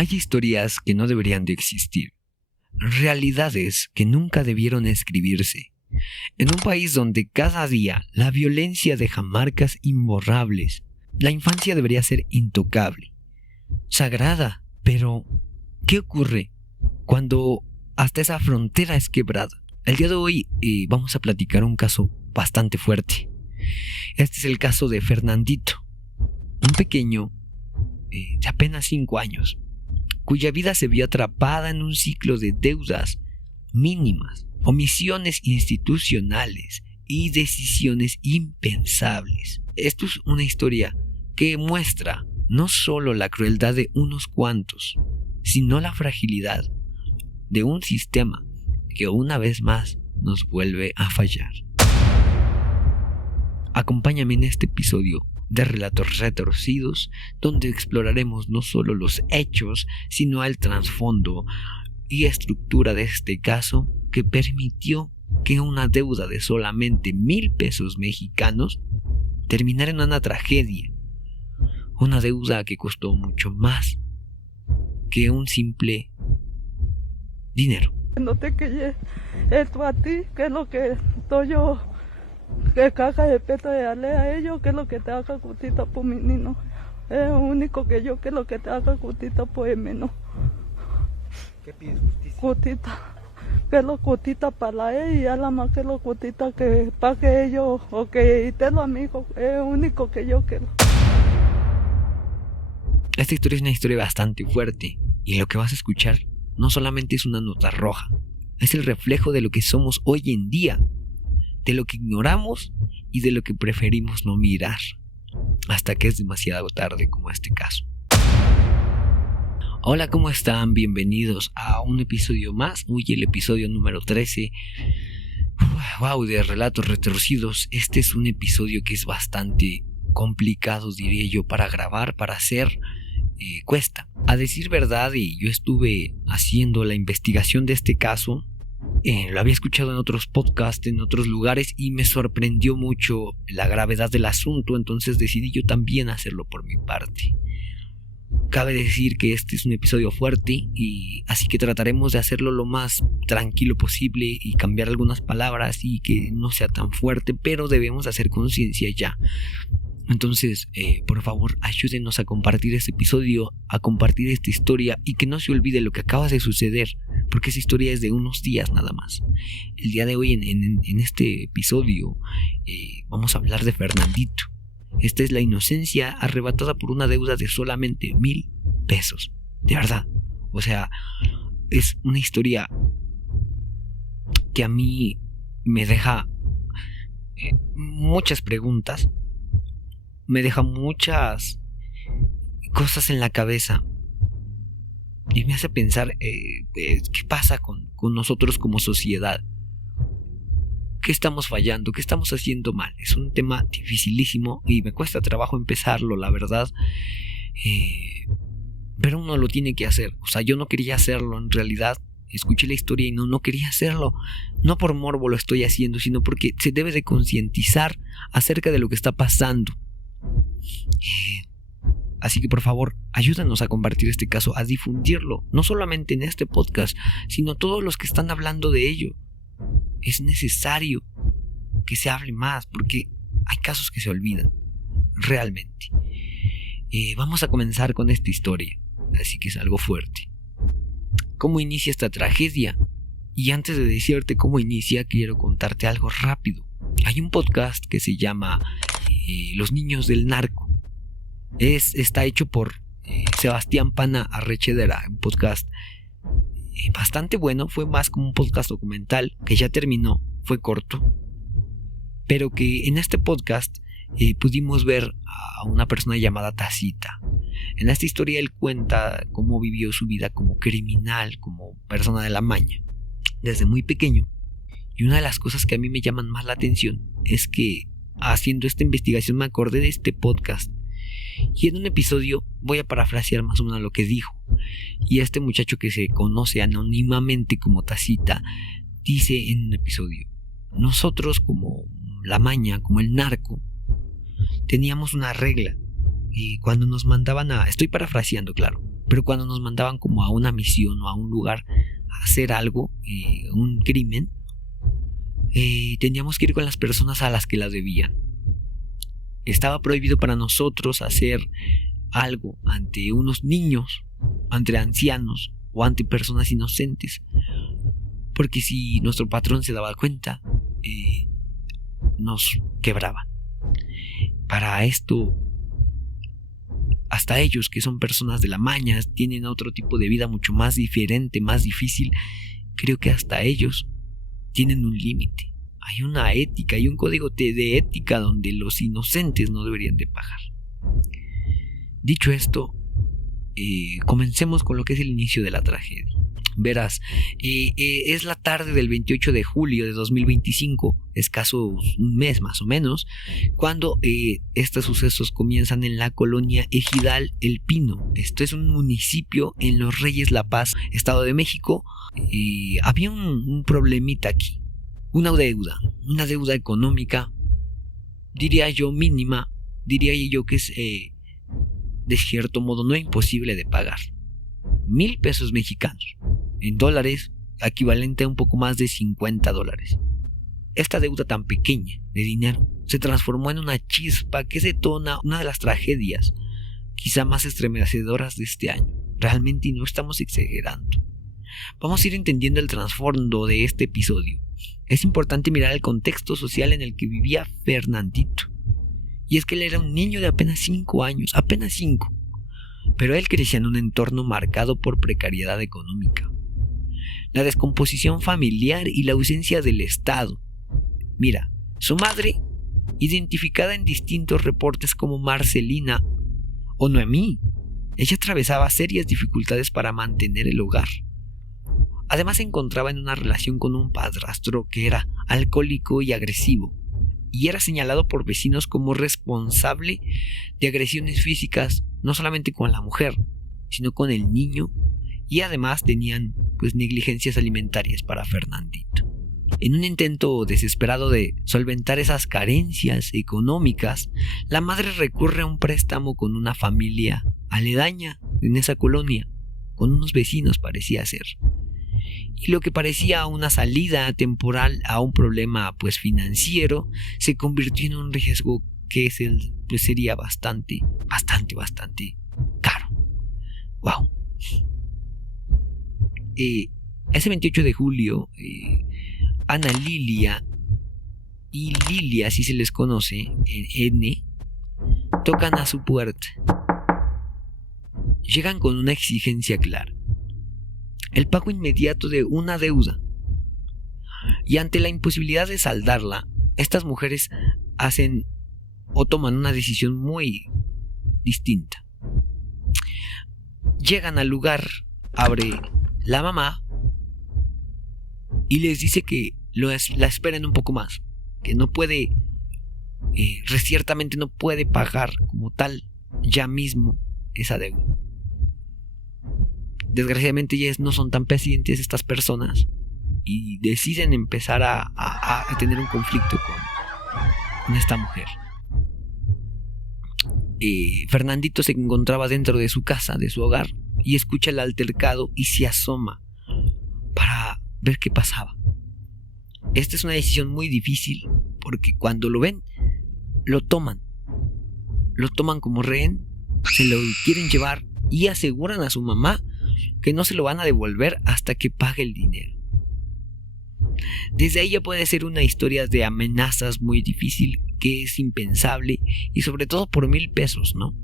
Hay historias que no deberían de existir, realidades que nunca debieron escribirse. En un país donde cada día la violencia deja marcas imborrables, la infancia debería ser intocable, sagrada. Pero, ¿qué ocurre cuando hasta esa frontera es quebrada? El día de hoy vamos a platicar un caso bastante fuerte. Este es el caso de Fernandito, un pequeño de apenas 5 años, cuya vida se vio atrapada en un ciclo de deudas mínimas, omisiones institucionales y decisiones impensables. Esto es una historia que muestra no solo la crueldad de unos cuantos, sino la fragilidad de un sistema que una vez más nos vuelve a fallar. Acompáñame en este episodio de Relatos Retorcidos, donde exploraremos no solo los hechos, sino el trasfondo y estructura de este caso que permitió que una deuda de solamente 1,000 pesos mexicanos terminara en una tragedia. Una deuda que costó mucho más que un simple dinero. No te quede esto a ti, que es lo que estoy yo, que caja de peto de darle a ellos, que es lo que te haga justita por mi niño. Es lo único que yo, que es lo que te haga justita por el menos. ¿Qué pides, justicia? Justita, que es lo justita para él y a la más que lo justita que para que ellos, o que te lo amigo, es lo único que yo quiero. Esta historia es una historia bastante fuerte, y lo que vas a escuchar no solamente es una nota roja, es el reflejo de lo que somos hoy en día, de lo que ignoramos y de lo que preferimos no mirar, hasta que es demasiado tarde, como este caso. Hola, ¿cómo están? Bienvenidos a un episodio más, hoy el episodio número 13. Wow, de Relatos Retorcidos. Este es un episodio que es bastante complicado, diría yo, para grabar, para hacer. Cuesta. A decir verdad, y yo estuve haciendo la investigación de este caso, lo había escuchado en otros podcasts, en otros lugares, y me sorprendió mucho la gravedad del asunto, entonces decidí yo también hacerlo por mi parte. Cabe decir que este es un episodio fuerte, y así que trataremos de hacerlo lo más tranquilo posible y cambiar algunas palabras y que no sea tan fuerte, pero debemos hacer conciencia ya. Entonces, por favor, ayúdenos a compartir este episodio, a compartir esta historia, y que no se olvide lo que acaba de suceder, porque esa historia es de unos días nada más. El día de hoy en este episodio vamos a hablar de Fernandito. Esta es la inocencia arrebatada por una deuda de solamente 1,000 pesos. De verdad. O sea, es una historia que a mí me deja muchas preguntas. Me deja muchas cosas en la cabeza y me hace pensar qué pasa con nosotros como sociedad. ¿Qué estamos fallando? ¿Qué estamos haciendo mal? Es un tema dificilísimo y me cuesta trabajo empezarlo, la verdad. Pero uno lo tiene que hacer. O sea, yo no quería hacerlo en realidad. Escuché la historia y no quería hacerlo. No por morbo lo estoy haciendo, sino porque se debe de concientizar acerca de lo que está pasando. Así que por favor, ayúdanos a compartir este caso, a difundirlo, no solamente en este podcast, sino todos los que están hablando de ello. Es necesario que se hable más, porque hay casos que se olvidan, realmente. Vamos a comenzar con esta historia, así que es algo fuerte. ¿Cómo inicia esta tragedia? Y antes de decirte cómo inicia, quiero contarte algo rápido. Hay un podcast que se llama Los Niños del Narco. Está hecho por Sebastián Pana Arrechedera, un podcast bastante bueno. Fue más como un podcast documental que ya terminó, fue corto, pero que en este podcast pudimos ver a una persona llamada Tacita. En esta historia él cuenta cómo vivió su vida como criminal, como persona de la maña, desde muy pequeño. Y una de las cosas que a mí me llaman más la atención es que haciendo esta investigación me acordé de este podcast, y en un episodio voy a parafrasear más o menos lo que dijo. Y este muchacho que se conoce anónimamente como Tacita dice en un episodio: nosotros como la maña, como el narco, teníamos una regla, y cuando nos mandaban estoy parafraseando, claro, Pero cuando nos mandaban como a una misión o a un lugar a hacer algo, un crimen, teníamos que ir con las personas a las que las debían. Estaba prohibido para nosotros hacer algo ante unos niños, ante ancianos o ante personas inocentes, porque si nuestro patrón se daba cuenta, nos quebraba. Para esto, hasta ellos, que son personas de la maña, tienen otro tipo de vida mucho más diferente, más difícil, creo que hasta ellos tienen un límite. Hay una ética, hay un código de ética donde los inocentes no deberían de pagar. Dicho esto, comencemos con lo que es el inicio de la tragedia. Verás, es la tarde del 28 de julio de 2025, escaso un mes más o menos, cuando estos sucesos comienzan en la colonia Ejidal El Pino. Esto es un municipio en Los Reyes La Paz, Estado de México. Había un problemita aquí, una deuda económica, diría yo mínima, diría yo que es de cierto modo no imposible de pagar. 1,000 pesos mexicanos, en dólares equivalente a un poco más de $50. Esta deuda tan pequeña de dinero se transformó en una chispa que detona una de las tragedias quizá más estremecedoras de este año. Realmente no estamos exagerando. Vamos a ir entendiendo el trasfondo de este episodio. Es importante mirar el contexto social en el que vivía Fernandito. Y es que él era un niño de apenas 5 años, apenas 5. Pero él crecía en un entorno marcado por precariedad económica, la descomposición familiar y la ausencia del Estado. Mira, su madre, identificada en distintos reportes como Marcelina o Noemí, ella atravesaba serias dificultades para mantener el hogar. Además se encontraba en una relación con un padrastro que era alcohólico y agresivo, y era señalado por vecinos como responsable de agresiones físicas, no solamente con la mujer, sino con el niño, y además tenían negligencias alimentarias para Fernandito. En un intento desesperado de solventar esas carencias económicas, la madre recurre a un préstamo con una familia aledaña en esa colonia, con unos vecinos parecía ser. Y lo que parecía una salida temporal a un problema financiero se convirtió en un riesgo que sería bastante caro. Wow. Ese 28 de julio, Ana Lilia y Lilia, así se les conoce, N, tocan a su puerta. Llegan con una exigencia clara: el pago inmediato de una deuda. Y ante la imposibilidad de saldarla, estas mujeres hacen o toman una decisión muy distinta. Llegan al lugar, abre la mamá y les dice que la esperen un poco más, que no puede, ciertamente no puede pagar como tal ya mismo esa deuda. Desgraciadamente ellas no son tan pacientes, estas personas, y deciden empezar a tener un conflicto con esta mujer. Fernandito se encontraba dentro de su casa, de su hogar, y escucha el altercado y se asoma para ver qué pasaba. Esta es una decisión muy difícil, porque cuando lo ven, lo toman como rehén, se lo quieren llevar y aseguran a su mamá que no se lo van a devolver hasta que pague el dinero. Desde ahí ya puede ser una historia de amenazas muy difícil, que es impensable, y sobre todo por 1,000 pesos, ¿no?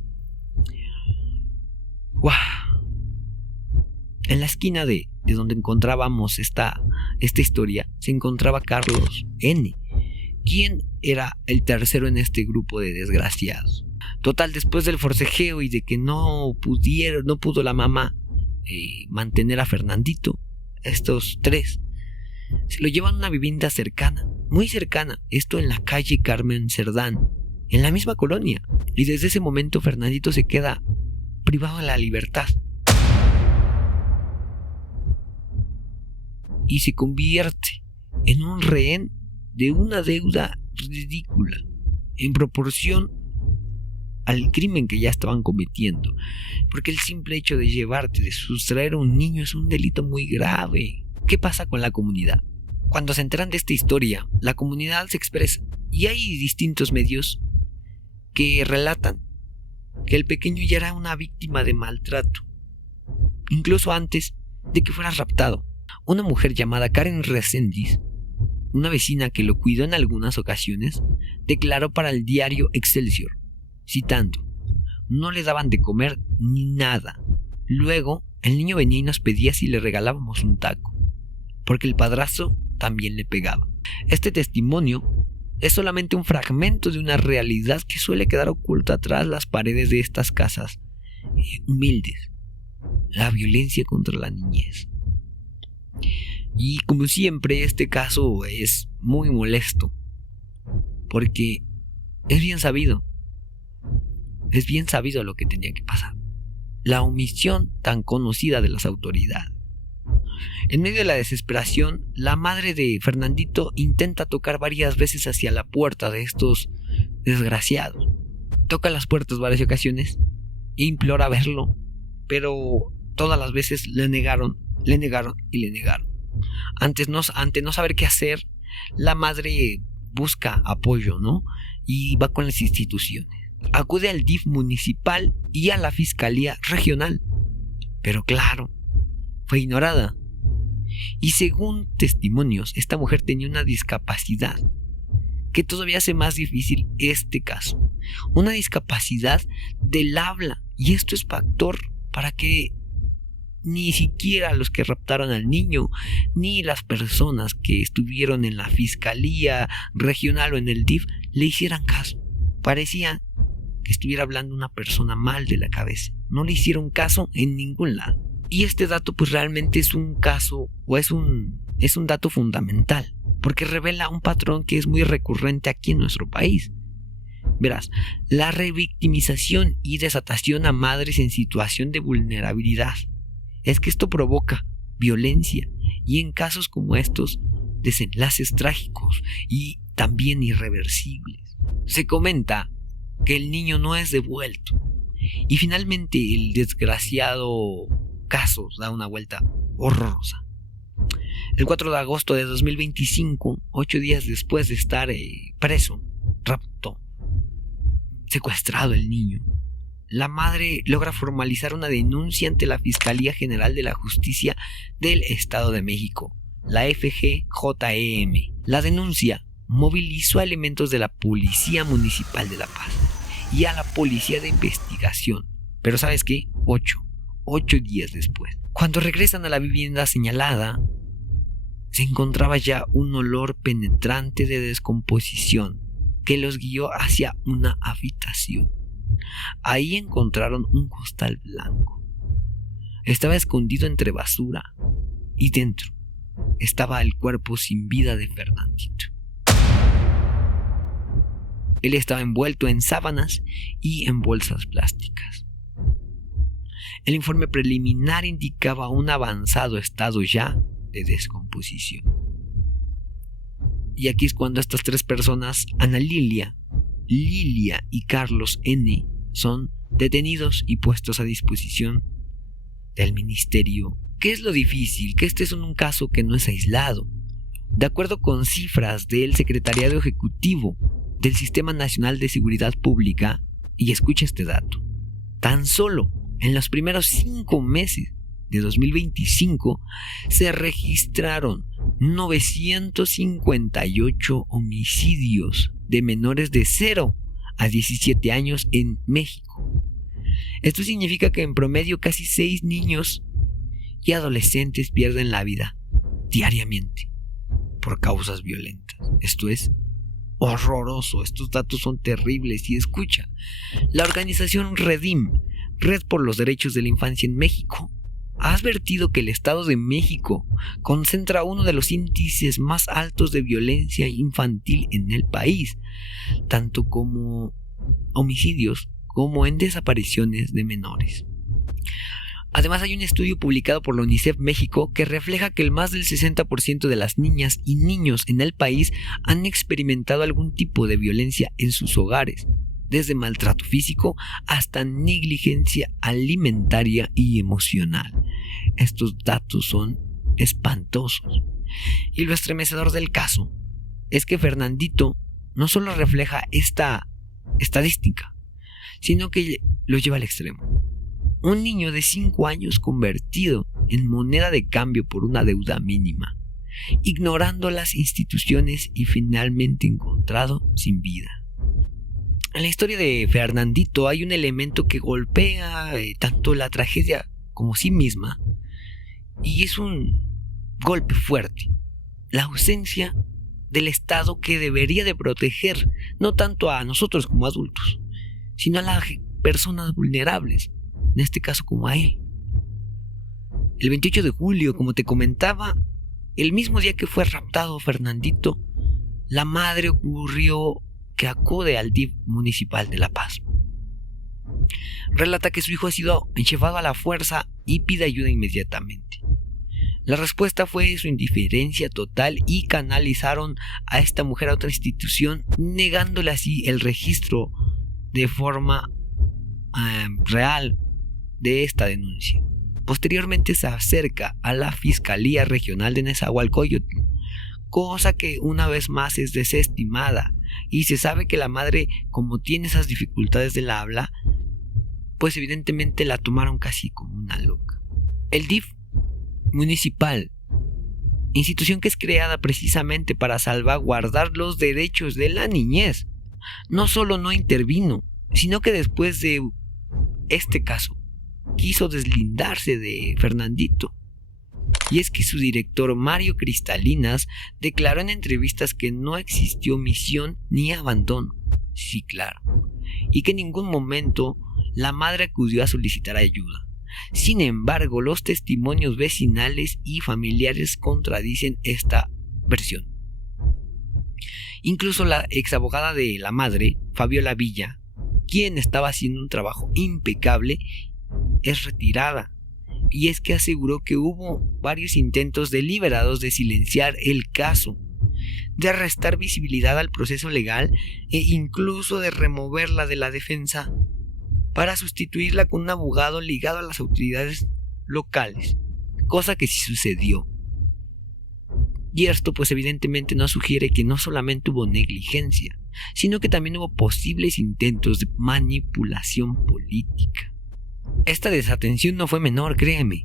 ¡Wow! En la esquina de donde encontrábamos esta historia se encontraba Carlos N., quien era el tercero en este grupo de desgraciados. Total, después del forcejeo y de que no pudo la mamá mantener a Fernandito, estos 3 se lo llevan a una vivienda cercana, muy cercana, esto en la calle Carmen Cerdán, en la misma colonia, y desde ese momento Fernandito se queda privado de la libertad y se convierte en un rehén de una deuda ridícula en proporción al crimen que ya estaban cometiendo, porque el simple hecho de llevarte, de sustraer a un niño es un delito muy grave. ¿Qué pasa con la comunidad? Cuando se enteran de esta historia, la comunidad se expresa y hay distintos medios que relatan que el pequeño ya era una víctima de maltrato, incluso antes de que fuera raptado. Una mujer llamada Karen Reséndiz, una vecina que lo cuidó en algunas ocasiones, declaró para el diario Excelsior, citando: no le daban de comer ni nada. Luego, el niño venía y nos pedía si le regalábamos un taco, porque el padrastro también le pegaba. Este testimonio es solamente un fragmento de una realidad que suele quedar oculta tras las paredes de estas casas humildes: la violencia contra la niñez. Y como siempre, este caso es muy molesto, porque es bien sabido lo que tenía que pasar. La omisión tan conocida de las autoridades. En medio de la desesperación, la madre de Fernandito intenta tocar varias veces hacia la puerta de estos desgraciados. Toca las puertas varias ocasiones e implora verlo, pero todas las veces le negaron. Ante no saber qué hacer, la madre busca apoyo, ¿no? Y va con las instituciones. Acude al DIF municipal y a la Fiscalía Regional. Pero claro, fue ignorada. Y según testimonios, esta mujer tenía una discapacidad que todavía hace más difícil este caso. Una discapacidad del habla. Y esto es factor para que ni siquiera los que raptaron al niño, ni las personas que estuvieron en la Fiscalía Regional o en el DIF le hicieran caso. Parecía que estuviera hablando una persona mal de la cabeza. No le hicieron caso en ningún lado. Y este dato pues realmente es un caso, o es un dato fundamental, porque revela un patrón que es muy recurrente aquí en nuestro país. Verás, la revictimización y desatación a madres en situación de vulnerabilidad. Es que esto provoca violencia y en casos como estos, desenlaces trágicos y también irreversibles. Se comenta que el niño no es devuelto y finalmente el desgraciado caso da una vuelta horrorosa. El 4 de agosto de 2025, 8 días después de estar preso, rapto, secuestrado el niño, la madre logra formalizar una denuncia ante la Fiscalía General de la Justicia del Estado de México, la FGJEM. La denuncia movilizó a elementos de la Policía Municipal de La Paz y a la Policía de Investigación. Pero ¿sabes qué? 8 días después, cuando regresan a la vivienda señalada, se encontraba ya un olor penetrante de descomposición que los guió hacia una habitación. Ahí encontraron un costal blanco. Estaba escondido entre basura y dentro estaba el cuerpo sin vida de Fernandito. Él estaba envuelto en sábanas y en bolsas plásticas. El informe preliminar indicaba un avanzado estado ya de descomposición. Y aquí es cuando estas tres personas, Ana Lilia y Carlos N., son detenidos y puestos a disposición del ministerio. ¿Qué es lo difícil? Que este es un caso que no es aislado. De acuerdo con cifras del Secretariado Ejecutivo del Sistema Nacional de Seguridad Pública, y escucha este dato, tan solo en los primeros 5 meses de 2025 se registraron 958 homicidios de menores de 0 a 17 años en México. Esto significa que en promedio casi 6 niños y adolescentes pierden la vida diariamente por causas violentas. Esto es horroroso, estos datos son terribles. Y escucha, la organización Redim, Red por los Derechos de la Infancia en México, ha advertido que el Estado de México concentra uno de los índices más altos de violencia infantil en el país, tanto como homicidios como en desapariciones de menores. Además, hay un estudio publicado por la UNICEF México que refleja que el más del 60% de las niñas y niños en el país han experimentado algún tipo de violencia en sus hogares, desde maltrato físico hasta negligencia alimentaria y emocional. Estos datos son espantosos. Y lo estremecedor del caso es que Fernandito no solo refleja esta estadística, sino que lo lleva al extremo. Un niño de 5 años convertido en moneda de cambio por una deuda mínima, ignorando las instituciones y finalmente encontrado sin vida. En la historia de Fernandito hay un elemento que golpea tanto la tragedia como sí misma, y es un golpe fuerte: la ausencia del Estado que debería de proteger no tanto a nosotros como adultos, sino a las personas vulnerables, en este caso como a él. El 28 de julio, como te comentaba, el mismo día que fue raptado Fernandito, la madre ocurrió que acude al DIF municipal de La Paz. Relata que su hijo ha sido llevado a la fuerza y pide ayuda inmediatamente. La respuesta fue su indiferencia total y canalizaron a esta mujer a otra institución, negándole así el registro de forma real de esta denuncia. Posteriormente se acerca a la Fiscalía Regional de Nezahualcóyotl, cosa que una vez más es desestimada, y se sabe que la madre, como tiene esas dificultades del habla, pues evidentemente la tomaron casi como una loca. El DIF municipal, institución que es creada precisamente para salvaguardar los derechos de la niñez, no solo no intervino, sino que después de este caso quiso deslindarse de Fernandito. Y es que su director Mario Cristalinas declaró en entrevistas que no existió omisión ni abandono, sí, claro, y que en ningún momento la madre acudió a solicitar ayuda. Sin embargo, los testimonios vecinales y familiares contradicen esta versión. Incluso la exabogada de la madre, Fabiola Villa, quien estaba haciendo un trabajo impecable, es retirada. Y es que aseguró que hubo varios intentos deliberados de silenciar el caso, de restar visibilidad al proceso legal e incluso de removerla de la defensa para sustituirla con un abogado ligado a las autoridades locales, cosa que sí sucedió. Y esto pues evidentemente nos sugiere que no solamente hubo negligencia, sino que también hubo posibles intentos de manipulación política. Esta desatención no fue menor, créeme.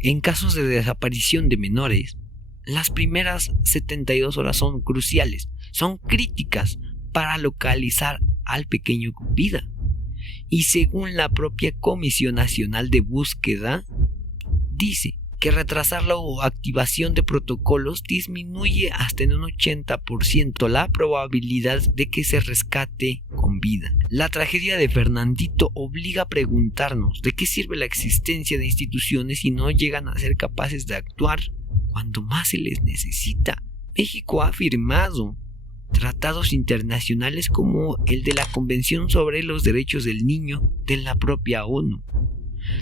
En casos de desaparición de menores, las primeras 72 horas son cruciales, son críticas para localizar al pequeño con vida. Y según la propia Comisión Nacional de Búsqueda, dice que retrasar la activación de protocolos disminuye hasta en un 80% la probabilidad de que se rescate con vida. La tragedia de Fernandito obliga a preguntarnos de qué sirve la existencia de instituciones si no llegan a ser capaces de actuar cuando más se les necesita. México ha firmado tratados internacionales como el de la Convención sobre los Derechos del Niño de la propia ONU,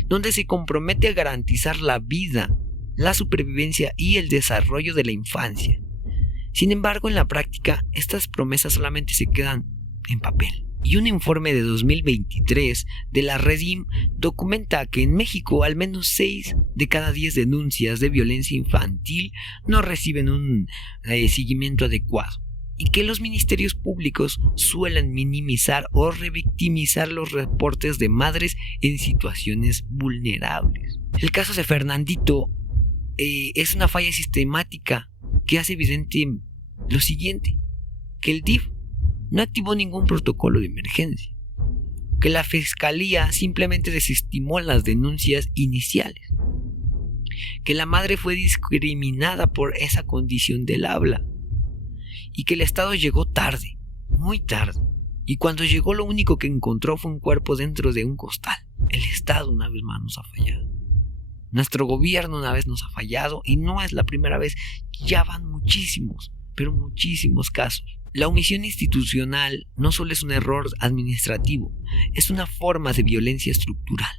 donde se compromete a garantizar la vida, la supervivencia y el desarrollo de la infancia. Sin embargo, en la práctica, estas promesas solamente se quedan en papel. Y un informe de 2023 de la Redim documenta que en México al menos 6 de cada 10 denuncias de violencia infantil no reciben un seguimiento adecuado, y que los ministerios públicos suelen minimizar o revictimizar los reportes de madres en situaciones vulnerables. El caso de Fernandito es una falla sistemática que hace evidente lo siguiente: que el DIF no activó ningún protocolo de emergencia, que la Fiscalía simplemente desestimó las denuncias iniciales, que la madre fue discriminada por esa condición del habla, y que el Estado llegó tarde, muy tarde, y cuando llegó lo único que encontró fue un cuerpo dentro de un costal. El Estado una vez más nos ha fallado. Nuestro gobierno una vez nos ha fallado, y no es la primera vez, ya van muchísimos, pero muchísimos casos. La omisión institucional no solo es un error administrativo, es una forma de violencia estructural.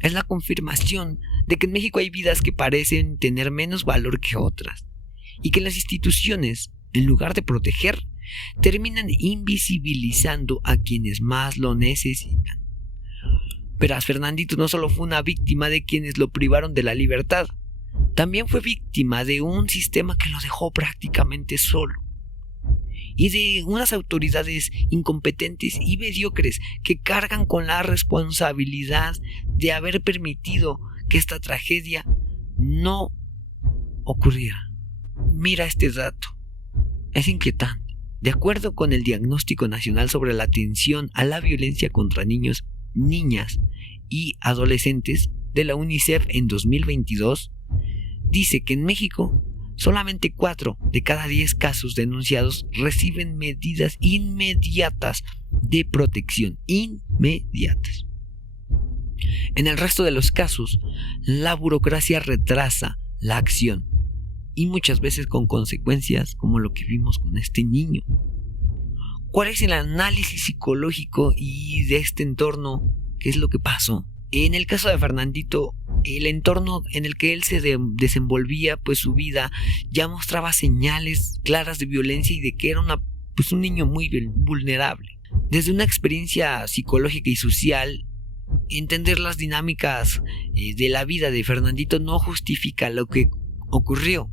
Es la confirmación de que en México hay vidas que parecen tener menos valor que otras, y que las instituciones, en lugar de proteger, terminan invisibilizando a quienes más lo necesitan. Verás, Fernandito no solo fue una víctima de quienes lo privaron de la libertad, también fue víctima de un sistema que lo dejó prácticamente solo, y de unas autoridades incompetentes y mediocres que cargan con la responsabilidad de haber permitido que esta tragedia no ocurriera. Mira este dato, es inquietante. De acuerdo con el Diagnóstico Nacional sobre la Atención a la Violencia contra Niños, Niñas y Adolescentes de la UNICEF en 2022, dice que en México solamente 4 de cada 10 casos denunciados reciben medidas inmediatas de protección. Inmediatas. En el resto de los casos, la burocracia retrasa la acción y muchas veces con consecuencias como lo que vimos con este niño. ¿Cuál es el análisis psicológico y de este entorno? ¿Qué es lo que pasó? En el caso de Fernandito, el entorno en el que él se desenvolvía, pues su vida ya mostraba señales claras de violencia y de que era un niño muy vulnerable. Desde una experiencia psicológica y social, entender las dinámicas de la vida de Fernandito no justifica lo que ocurrió,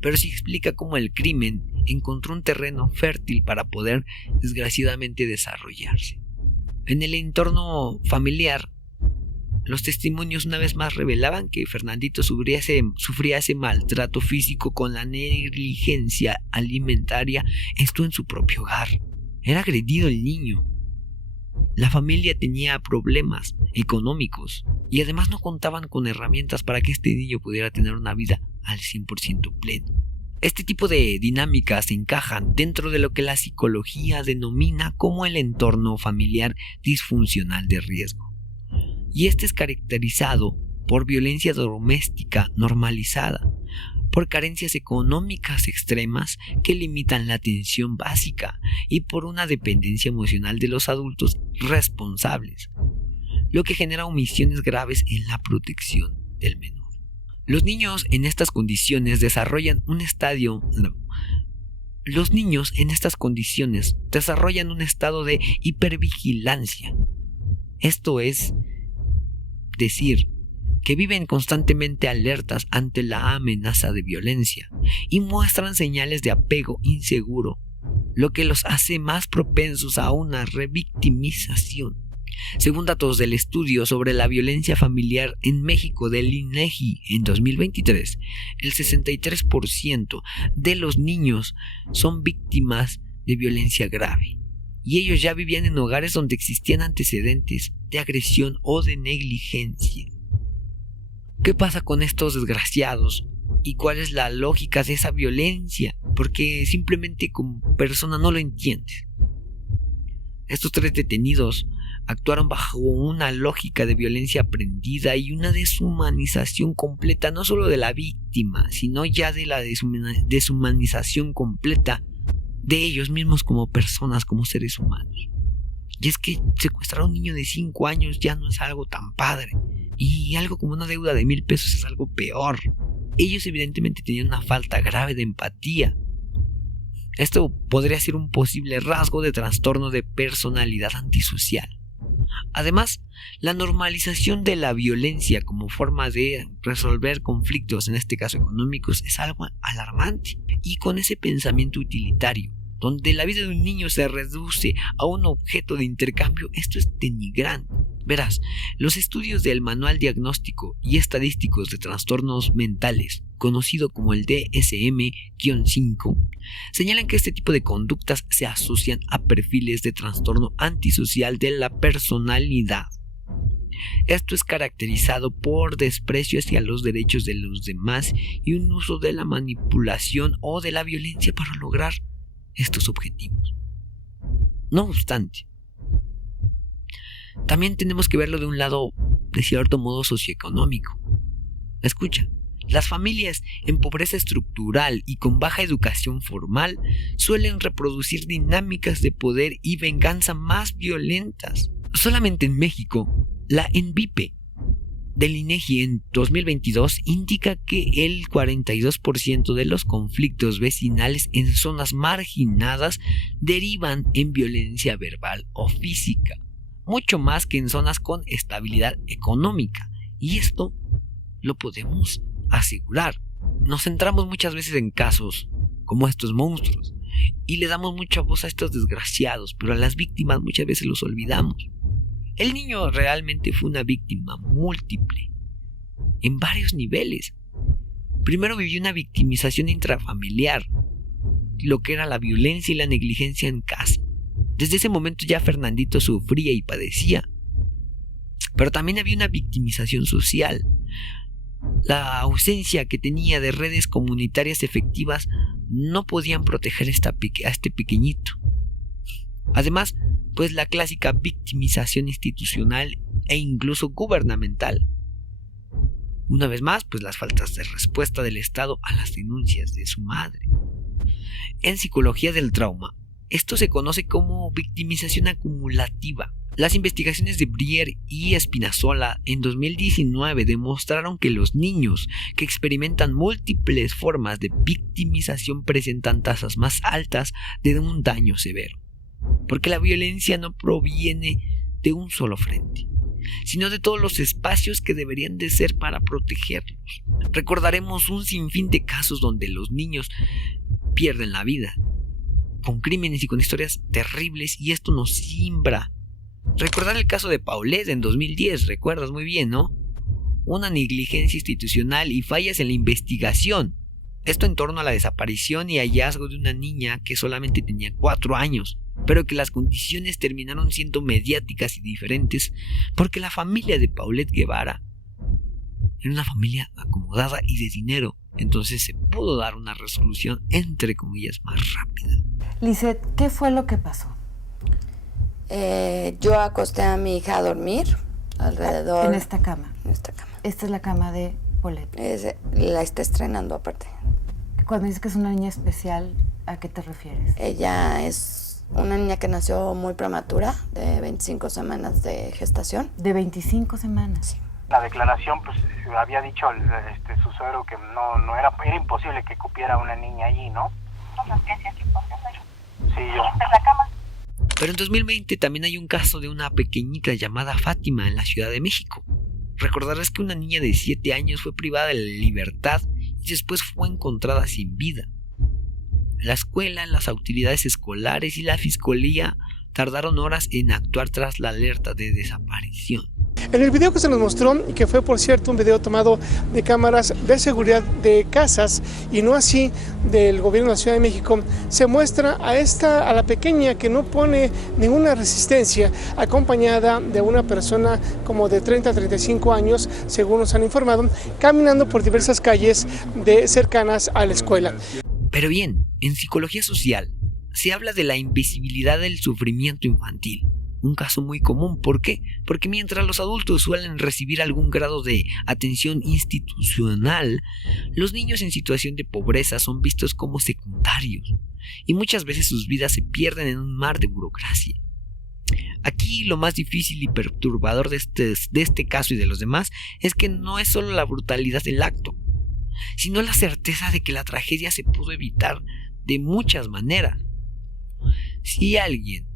pero sí explica cómo el crimen encontró un terreno fértil para poder desgraciadamente desarrollarse. En el entorno familiar, los testimonios una vez más revelaban que Fernandito sufría ese maltrato físico con la negligencia alimentaria, esto en su propio hogar. Era agredido el niño. La familia tenía problemas económicos y además no contaban con herramientas para que este niño pudiera tener una vida al 100% pleno. Este tipo de dinámicas encajan dentro de lo que la psicología denomina como el entorno familiar disfuncional de riesgo. Y este es caracterizado por violencia doméstica normalizada, por carencias económicas extremas que limitan la atención básica y por una dependencia emocional de los adultos responsables, lo que genera omisiones graves en la protección del menor. Los niños en estas condiciones desarrollan un estado de hipervigilancia. Esto es decir, que viven constantemente alertas ante la amenaza de violencia y muestran señales de apego inseguro, lo que los hace más propensos a una revictimización. Según datos del estudio sobre la violencia familiar en México del INEGI en 2023, el 63% de los niños son víctimas de violencia grave, y ellos ya vivían en hogares donde existían antecedentes de agresión o de negligencia. ¿Qué pasa con estos desgraciados? ¿Y cuál es la lógica de esa violencia? Porque simplemente como persona no lo entiendes. Estos 3 detenidos actuaron bajo una lógica de violencia aprendida y una deshumanización completa, no solo de la víctima, sino ya de la deshumanización completa de ellos mismos como personas, como seres humanos. Y es que secuestrar a un niño de 5 años ya no es algo tan padre, y algo como una deuda de 1,000 pesos es algo peor. Ellos evidentemente tenían una falta grave de empatía. Esto podría ser un posible rasgo de trastorno de personalidad antisocial. Además, la normalización de la violencia como forma de resolver conflictos, en este caso económicos, es algo alarmante. Y con ese pensamiento utilitario, donde la vida de un niño se reduce a un objeto de intercambio, esto es denigrante. Verás, los estudios del Manual Diagnóstico y Estadísticos de Trastornos Mentales, conocido como el DSM-5, señalan que este tipo de conductas se asocian a perfiles de trastorno antisocial de la personalidad. Esto es caracterizado por desprecio hacia los derechos de los demás y un uso de la manipulación o de la violencia para lograr estos objetivos. No obstante, también tenemos que verlo de un lado, de cierto modo, socioeconómico. Escucha, las familias en pobreza estructural y con baja educación formal suelen reproducir dinámicas de poder y venganza más violentas. Solamente en México, la ENVIPE, del INEGI en 2022 indica que el 42% de los conflictos vecinales en zonas marginadas derivan en violencia verbal o física, mucho más que en zonas con estabilidad económica. Y esto lo podemos asegurar. Nos centramos muchas veces en casos como estos monstruos y le damos mucha voz a estos desgraciados, pero a las víctimas muchas veces los olvidamos. El niño realmente fue una víctima múltiple, en varios niveles. Primero vivió una victimización intrafamiliar, lo que era la violencia y la negligencia en casa. Desde ese momento ya Fernandito sufría y padecía. Pero también había una victimización social. La ausencia que tenía de redes comunitarias efectivas no podían proteger a este pequeñito. Además, pues la clásica victimización institucional e incluso gubernamental. Una vez más, pues las faltas de respuesta del Estado a las denuncias de su madre. En psicología del trauma, esto se conoce como victimización acumulativa. Las investigaciones de Brier y Espinazola en 2019 demostraron que los niños que experimentan múltiples formas de victimización presentan tasas más altas de un daño severo, porque la violencia no proviene de un solo frente, sino de todos los espacios que deberían de ser para protegerlos. Recordaremos un sinfín de casos donde los niños pierden la vida, con crímenes y con historias terribles, y esto nos simbra. Recordar el caso de Paulette en 2010, recuerdas muy bien, ¿no? Una negligencia institucional y fallas en la investigación. Esto en torno a la desaparición y hallazgo de una niña que solamente tenía 4 años, pero que las condiciones terminaron siendo mediáticas y diferentes porque la familia de Paulette Guevara era una familia acomodada y de dinero, entonces se pudo dar una resolución entre comillas más rápida. Lisette, ¿qué fue lo que pasó? Yo acosté a mi hija a dormir alrededor... En esta cama. En esta cama. Esta es la cama de Paulette. La está estrenando aparte. Cuando dices que es una niña especial, ¿a qué te refieres? Ella es una niña que nació muy prematura, de 25 semanas de gestación. ¿De 25 semanas? Sí. La declaración, pues, había dicho su suegro que no era imposible que cupiera una niña allí, ¿no? Entonces, ¿qué es imposible? Sí, yo. ¿Esta es la cama? Pero en 2020 también hay un caso de una pequeñita llamada Fátima en la Ciudad de México. Recordarás que una niña de 7 años fue privada de la libertad y después fue encontrada sin vida. La escuela, las autoridades escolares y la fiscalía tardaron horas en actuar tras la alerta de desaparición. En el video que se nos mostró, y que fue por cierto un video tomado de cámaras de seguridad de casas y no así del gobierno de la Ciudad de México, se muestra a la pequeña que no pone ninguna resistencia, acompañada de una persona como de 30 a 35 años, según nos han informado, caminando por diversas calles cercanas a la escuela. Pero bien, en psicología social se habla de la invisibilidad del sufrimiento infantil. Un caso muy común. ¿Por qué? Porque mientras los adultos suelen recibir algún grado de atención institucional, los niños en situación de pobreza son vistos como secundarios y muchas veces sus vidas se pierden en un mar de burocracia. Aquí lo más difícil y perturbador de este caso y de los demás es que no es solo la brutalidad del acto, sino la certeza de que la tragedia se pudo evitar de muchas maneras. Si alguien,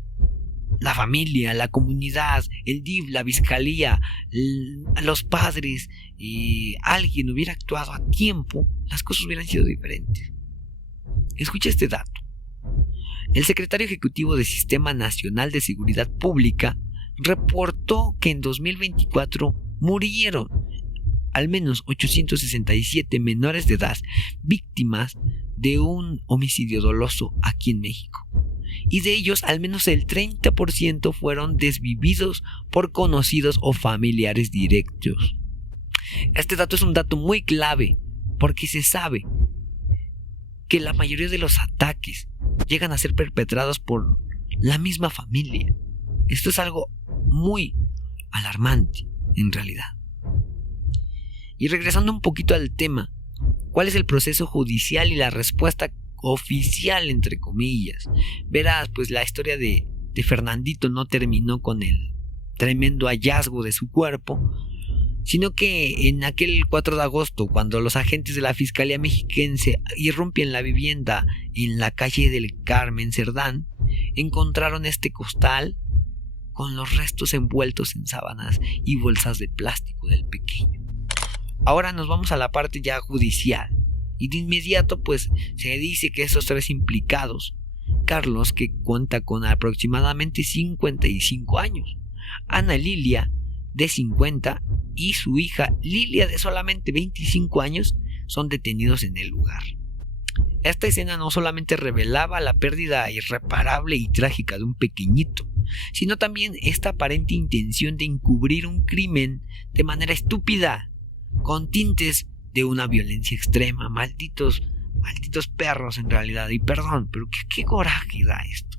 la familia, la comunidad, el DIF, la fiscalía, los padres, alguien hubiera actuado a tiempo, las cosas hubieran sido diferentes. Escucha este dato. El secretario ejecutivo del Sistema Nacional de Seguridad Pública reportó que en 2024 murieron al menos 867 menores de edad víctimas de un homicidio doloso aquí en México. Y de ellos al menos el 30% fueron desvividos por conocidos o familiares directos. Este dato es un dato muy clave porque se sabe que la mayoría de los ataques llegan a ser perpetrados por la misma familia. Esto es algo muy alarmante en realidad. Y regresando un poquito al tema, ¿cuál es el proceso judicial y la respuesta oficial, entre comillas? Verás, pues la historia de Fernandito no terminó con el tremendo hallazgo de su cuerpo, sino que en aquel 4 de agosto, cuando los agentes de la Fiscalía Mexiquense irrumpen la vivienda en la calle del Carmen Cerdán, encontraron este costal con los restos envueltos en sábanas y bolsas de plástico del pequeño. Ahora nos vamos a la parte ya judicial, y de inmediato pues se dice que esos 3 implicados, Carlos, que cuenta con aproximadamente 55 años, Ana Lilia, de 50, y su hija Lilia, de solamente 25 años, son detenidos en el lugar. Esta escena no solamente revelaba la pérdida irreparable y trágica de un pequeñito, sino también esta aparente intención de encubrir un crimen de manera estúpida, con tintes de una violencia extrema. Malditos perros en realidad, y perdón, pero qué coraje da esto.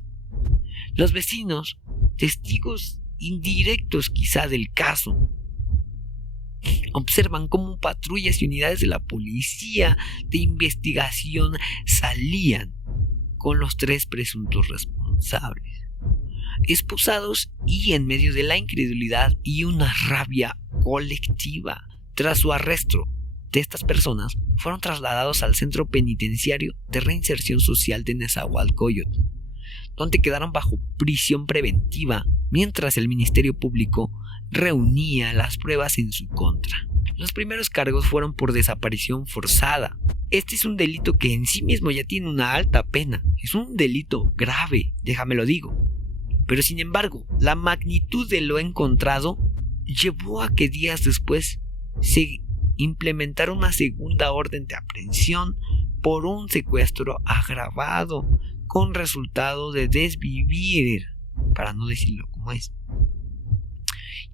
Los vecinos, testigos indirectos quizá del caso, observan cómo patrullas y unidades de la policía de investigación salían con los 3 presuntos responsables, esposados, y en medio de la incredulidad y una rabia colectiva tras su arresto de estas personas, fueron trasladados al Centro Penitenciario de Reinserción Social de Nezahualcóyotl, donde quedaron bajo prisión preventiva mientras el Ministerio Público reunía las pruebas en su contra. Los primeros cargos fueron por desaparición forzada. Este es un delito que en sí mismo ya tiene una alta pena. Es un delito grave, déjame lo digo. Pero sin embargo, la magnitud de lo encontrado llevó a que días después se implementara una segunda orden de aprehensión por un secuestro agravado con resultado de desvivir, para no decirlo como es.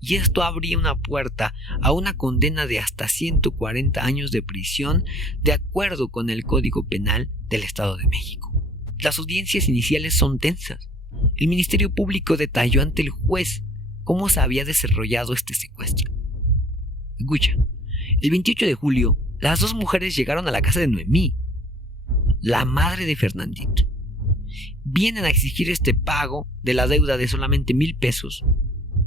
Y esto abría una puerta a una condena de hasta 140 años de prisión, de acuerdo con el Código Penal del Estado de México. Las audiencias iniciales son tensas. El Ministerio Público detalló ante el juez cómo se había desarrollado este secuestro. Escucha, el 28 de julio, las 2 mujeres llegaron a la casa de Noemí, la madre de Fernandito. Vienen a exigir este pago de la deuda de solamente 1,000 pesos,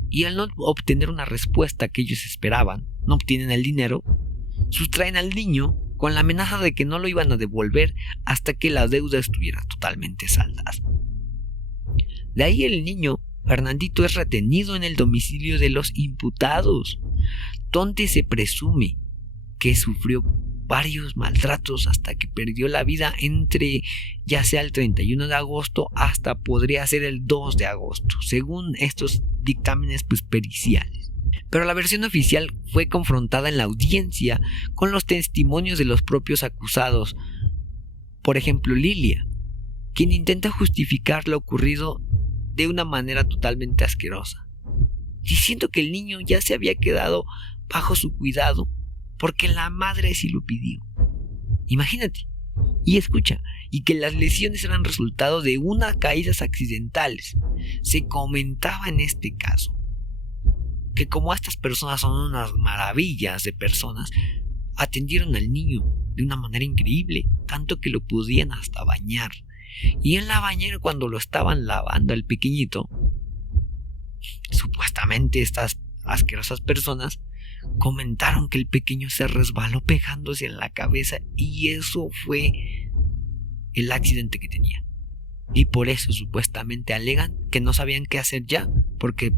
y al no obtener una respuesta que ellos esperaban, no obtienen el dinero, sustraen al niño con la amenaza de que no lo iban a devolver hasta que la deuda estuviera totalmente saldada. De ahí el niño, Fernandito, es retenido en el domicilio de los imputados, donde se presume que sufrió varios maltratos hasta que perdió la vida entre ya sea el 31 de agosto hasta podría ser el 2 de agosto, según estos dictámenes periciales. Pero la versión oficial fue confrontada en la audiencia con los testimonios de los propios acusados. Por ejemplo, Lilia, quien intenta justificar lo ocurrido de una manera totalmente asquerosa, diciendo que el niño ya se había quedado bajo su cuidado porque la madre sí lo pidió. Imagínate. Y escucha, y que las lesiones eran resultado de unas caídas accidentales. Se comentaba en este caso que como estas personas son unas maravillas de personas, atendieron al niño de una manera increíble, tanto que lo podían hasta bañar. Y en la bañera, cuando lo estaban lavando al pequeñito, supuestamente estas asquerosas personas comentaron que el pequeño se resbaló pegándose en la cabeza, y eso fue el accidente que tenía. Y por eso supuestamente alegan que no sabían qué hacer ya, porque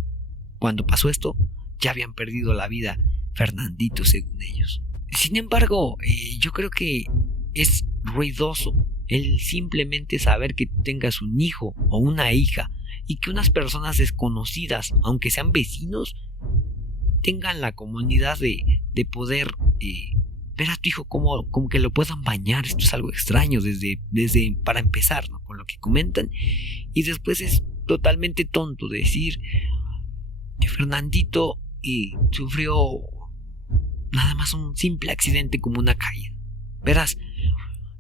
cuando pasó esto ya habían perdido la vida Fernandito, según ellos. Sin embargo, yo creo que es ruidoso el simplemente saber que tengas un hijo o una hija y que unas personas desconocidas, aunque sean vecinos, tengan la comunidad de poder ver a tu hijo como que lo puedan bañar. Esto es algo extraño desde para empezar, ¿no? Con lo que comentan, y después es totalmente tonto decir que Fernandito sufrió nada más un simple accidente como una caída. Verás,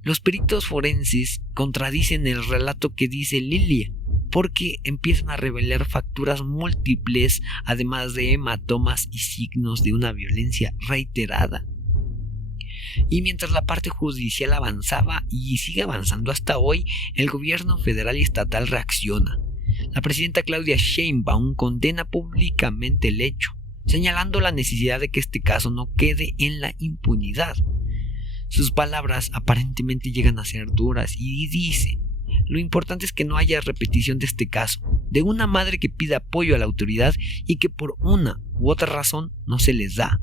los peritos forenses contradicen el relato que dice Lilia, porque empiezan a revelar fracturas múltiples, además de hematomas y signos de una violencia reiterada. Y mientras la parte judicial avanzaba y sigue avanzando hasta hoy, el gobierno federal y estatal reacciona. La presidenta Claudia Sheinbaum condena públicamente el hecho, señalando la necesidad de que este caso no quede en la impunidad. Sus palabras aparentemente llegan a ser duras y dice: lo importante es que no haya repetición de este caso, de una madre que pide apoyo a la autoridad y que por una u otra razón no se les da.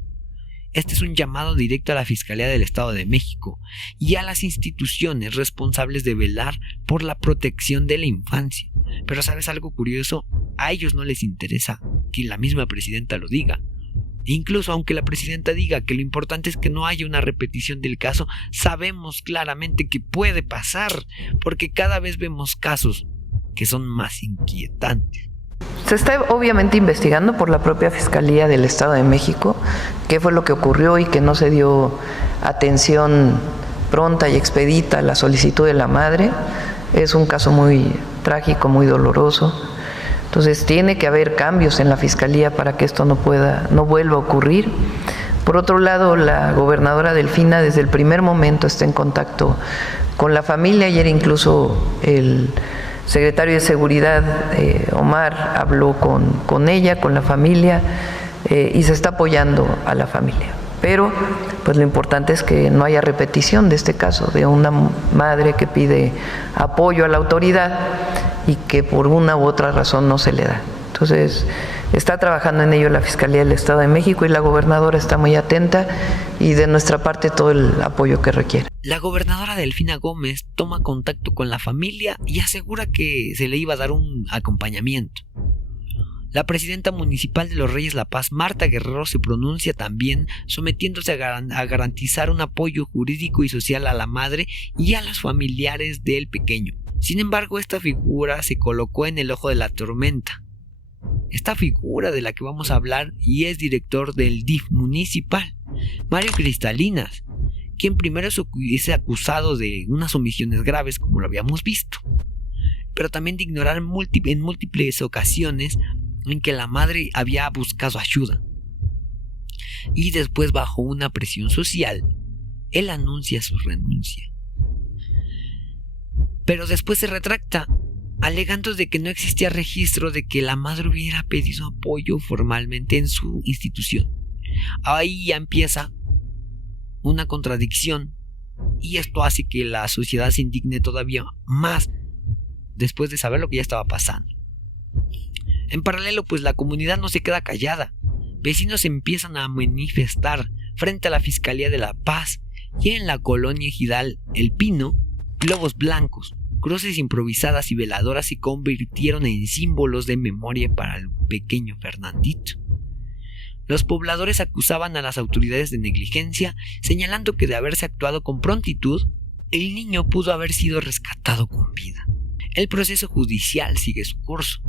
Este es un llamado directo a la Fiscalía del Estado de México y a las instituciones responsables de velar por la protección de la infancia. Pero ¿sabes algo curioso? A ellos no les interesa que la misma presidenta lo diga. E incluso aunque la presidenta diga que lo importante es que no haya una repetición del caso, sabemos claramente que puede pasar, porque cada vez vemos casos que son más inquietantes. Se está obviamente investigando por la propia Fiscalía del Estado de México qué fue lo que ocurrió y que no se dio atención pronta y expedita a la solicitud de la madre. Es un caso muy trágico, muy doloroso. Entonces tiene que haber cambios en la Fiscalía para que esto no vuelva a ocurrir. Por otro lado, la gobernadora Delfina desde el primer momento está en contacto con la familia. Ayer incluso el secretario de Seguridad, Omar, habló con ella, con la familia, y se está apoyando a la familia. Pero pues lo importante es que no haya repetición de este caso, de una madre que pide apoyo a la autoridad y que por una u otra razón no se le da. Entonces, está trabajando en ello la Fiscalía del Estado de México y la gobernadora está muy atenta y de nuestra parte todo el apoyo que requiere. La gobernadora Delfina Gómez toma contacto con la familia y asegura que se le iba a dar un acompañamiento. La presidenta municipal de Los Reyes La Paz, Marta Guerrero, se pronuncia también, sometiéndose a garantizar un apoyo jurídico y social a la madre y a los familiares del pequeño. Sin embargo, esta figura se colocó en el ojo de la tormenta. Esta figura de la que vamos a hablar y es director del DIF municipal, Mario Cristalinas, quien primero es acusado de unas omisiones graves, como lo habíamos visto, pero también de ignorar en múltiples ocasiones en que la madre había buscado ayuda. Y después, bajo una presión social, él anuncia su renuncia. Pero después se retracta, alegando de que no existía registro de que la madre hubiera pedido apoyo formalmente en su institución. Ahí ya empieza una contradicción y esto hace que la sociedad se indigne todavía más después de saber lo que ya estaba pasando. En paralelo, pues la comunidad no se queda callada. Vecinos empiezan a manifestar frente a la Fiscalía de La Paz y en la colonia ejidal El Pino, globos blancos, cruces improvisadas y veladoras se convirtieron en símbolos de memoria para el pequeño Fernandito. Los pobladores acusaban a las autoridades de negligencia, señalando que de haberse actuado con prontitud, el niño pudo haber sido rescatado con vida. El proceso judicial sigue su curso.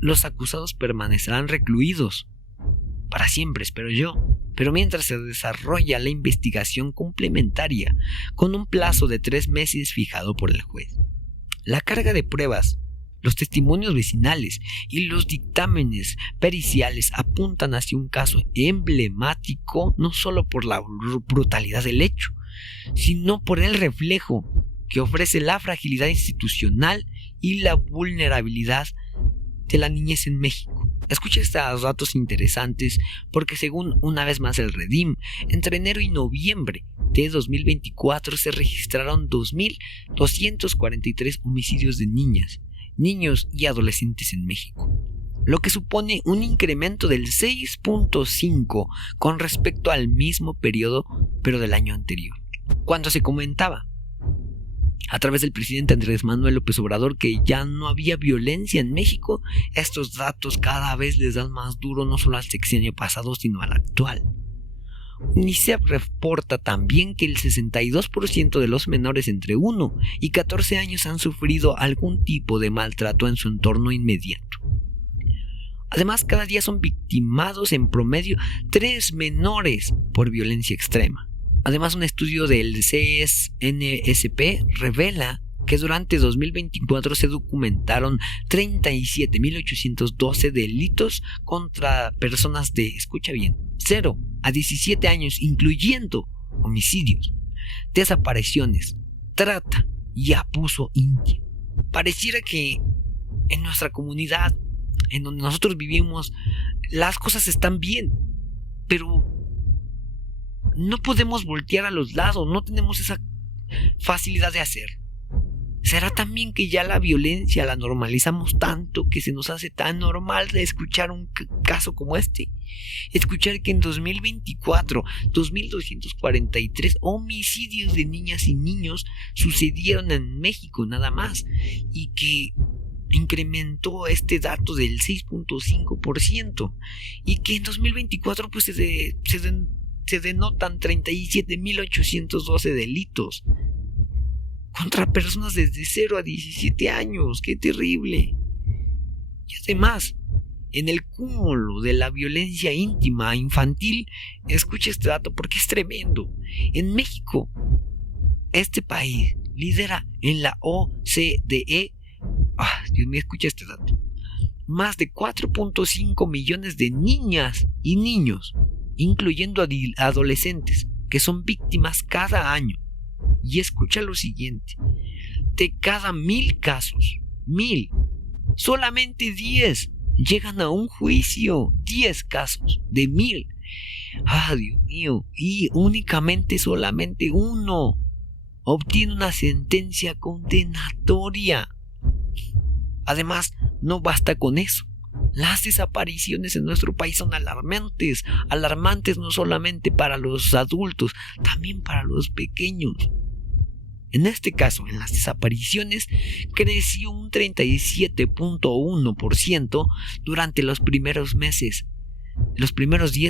Los acusados permanecerán recluidos para siempre, espero yo, pero mientras se desarrolla la investigación complementaria con un plazo de 3 meses fijado por el juez. La carga de pruebas, los testimonios vecinales y los dictámenes periciales apuntan hacia un caso emblemático, no solo por la brutalidad del hecho, sino por el reflejo que ofrece la fragilidad institucional y la vulnerabilidad de la niñez en México. Escucha estos datos interesantes porque según una vez más el Redim, entre enero y noviembre de 2024 se registraron 2.243 homicidios de niñas, niños y adolescentes en México, lo que supone un incremento del 6.5 con respecto al mismo periodo pero del año anterior, cuando se comentaba a través del presidente Andrés Manuel López Obrador que ya no había violencia en México. Estos datos cada vez les dan más duro no solo al sexenio pasado sino al actual. UNICEF reporta también que el 62% de los menores entre 1 y 14 años han sufrido algún tipo de maltrato en su entorno inmediato. Además, cada día son victimados en promedio 3 menores por violencia extrema. Además, un estudio del CSNSP revela que durante 2024 se documentaron 37.812 delitos contra personas de, escucha bien, 0 a 17 años, incluyendo homicidios, desapariciones, trata y abuso íntimo. Pareciera que en nuestra comunidad, en donde nosotros vivimos, las cosas están bien. Pero no podemos voltear a los lados, no tenemos esa facilidad de hacerlo. ¿Será también que ya la violencia la normalizamos tanto que se nos hace tan normal de escuchar un caso como este? Escuchar que en 2024, 2.243 homicidios de niñas y niños sucedieron en México nada más, y que incrementó este dato del 6.5%, y que en 2024 pues se denotan 37.812 delitos contra personas desde 0 a 17 años. ¡Qué terrible! Y además, en el cúmulo de la violencia íntima infantil, escucha este dato porque es tremendo. En México, este país lidera en la OCDE. Dios mío, escucha este dato. Más de 4.5 millones de niñas y niños, incluyendo adolescentes, que son víctimas cada año. Y escucha lo siguiente: de cada 1,000 casos, 1,000, solamente 10 llegan a un juicio. 10 casos de 1,000. Dios mío. Y únicamente solamente uno obtiene una sentencia condenatoria. Además, no basta con eso. Las desapariciones en nuestro país son alarmantes. Alarmantes no solamente para los adultos, también para los pequeños. En este caso, en las desapariciones, creció un 37.1% durante los primeros 10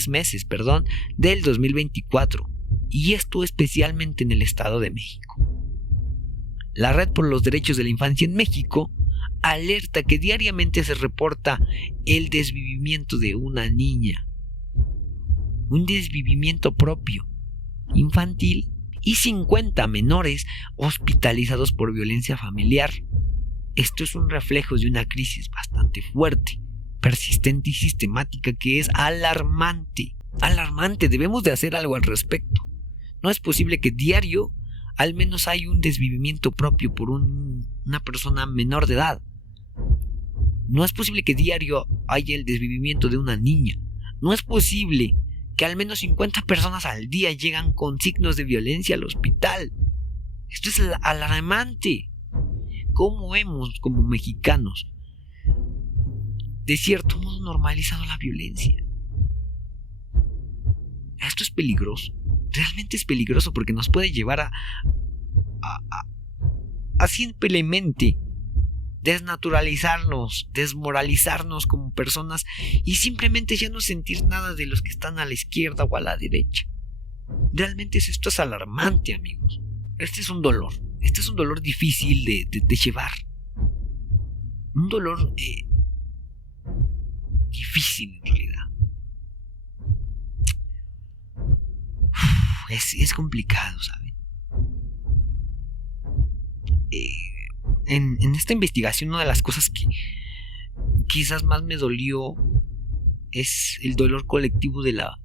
meses, del 2024. Y esto especialmente en el Estado de México. La Red por los Derechos de la Infancia en México alerta que diariamente se reporta el desvivimiento de una niña. Un desvivimiento propio, infantil, y 50 menores hospitalizados por violencia familiar. Esto es un reflejo de una crisis bastante fuerte, persistente y sistemática que es alarmante. Alarmante, debemos de hacer algo al respecto. No es posible que diario al menos hay un desvivimiento propio por una persona menor de edad. No es posible que diario haya el desvivimiento de una niña. No es posible que al menos 50 personas al día llegan con signos de violencia al hospital. Esto es alarmante. ¿Cómo hemos, como mexicanos, de cierto modo normalizado la violencia? Esto es peligroso. Realmente es peligroso porque nos puede llevar a simplemente desnaturalizarnos, desmoralizarnos como personas y simplemente ya no sentir nada de los que están a la izquierda o a la derecha. Realmente esto es alarmante, amigos. Este es un dolor difícil de llevar. Un dolor difícil en realidad. Es complicado, ¿saben? En esta investigación, una de las cosas que quizás más me dolió es el dolor colectivo de la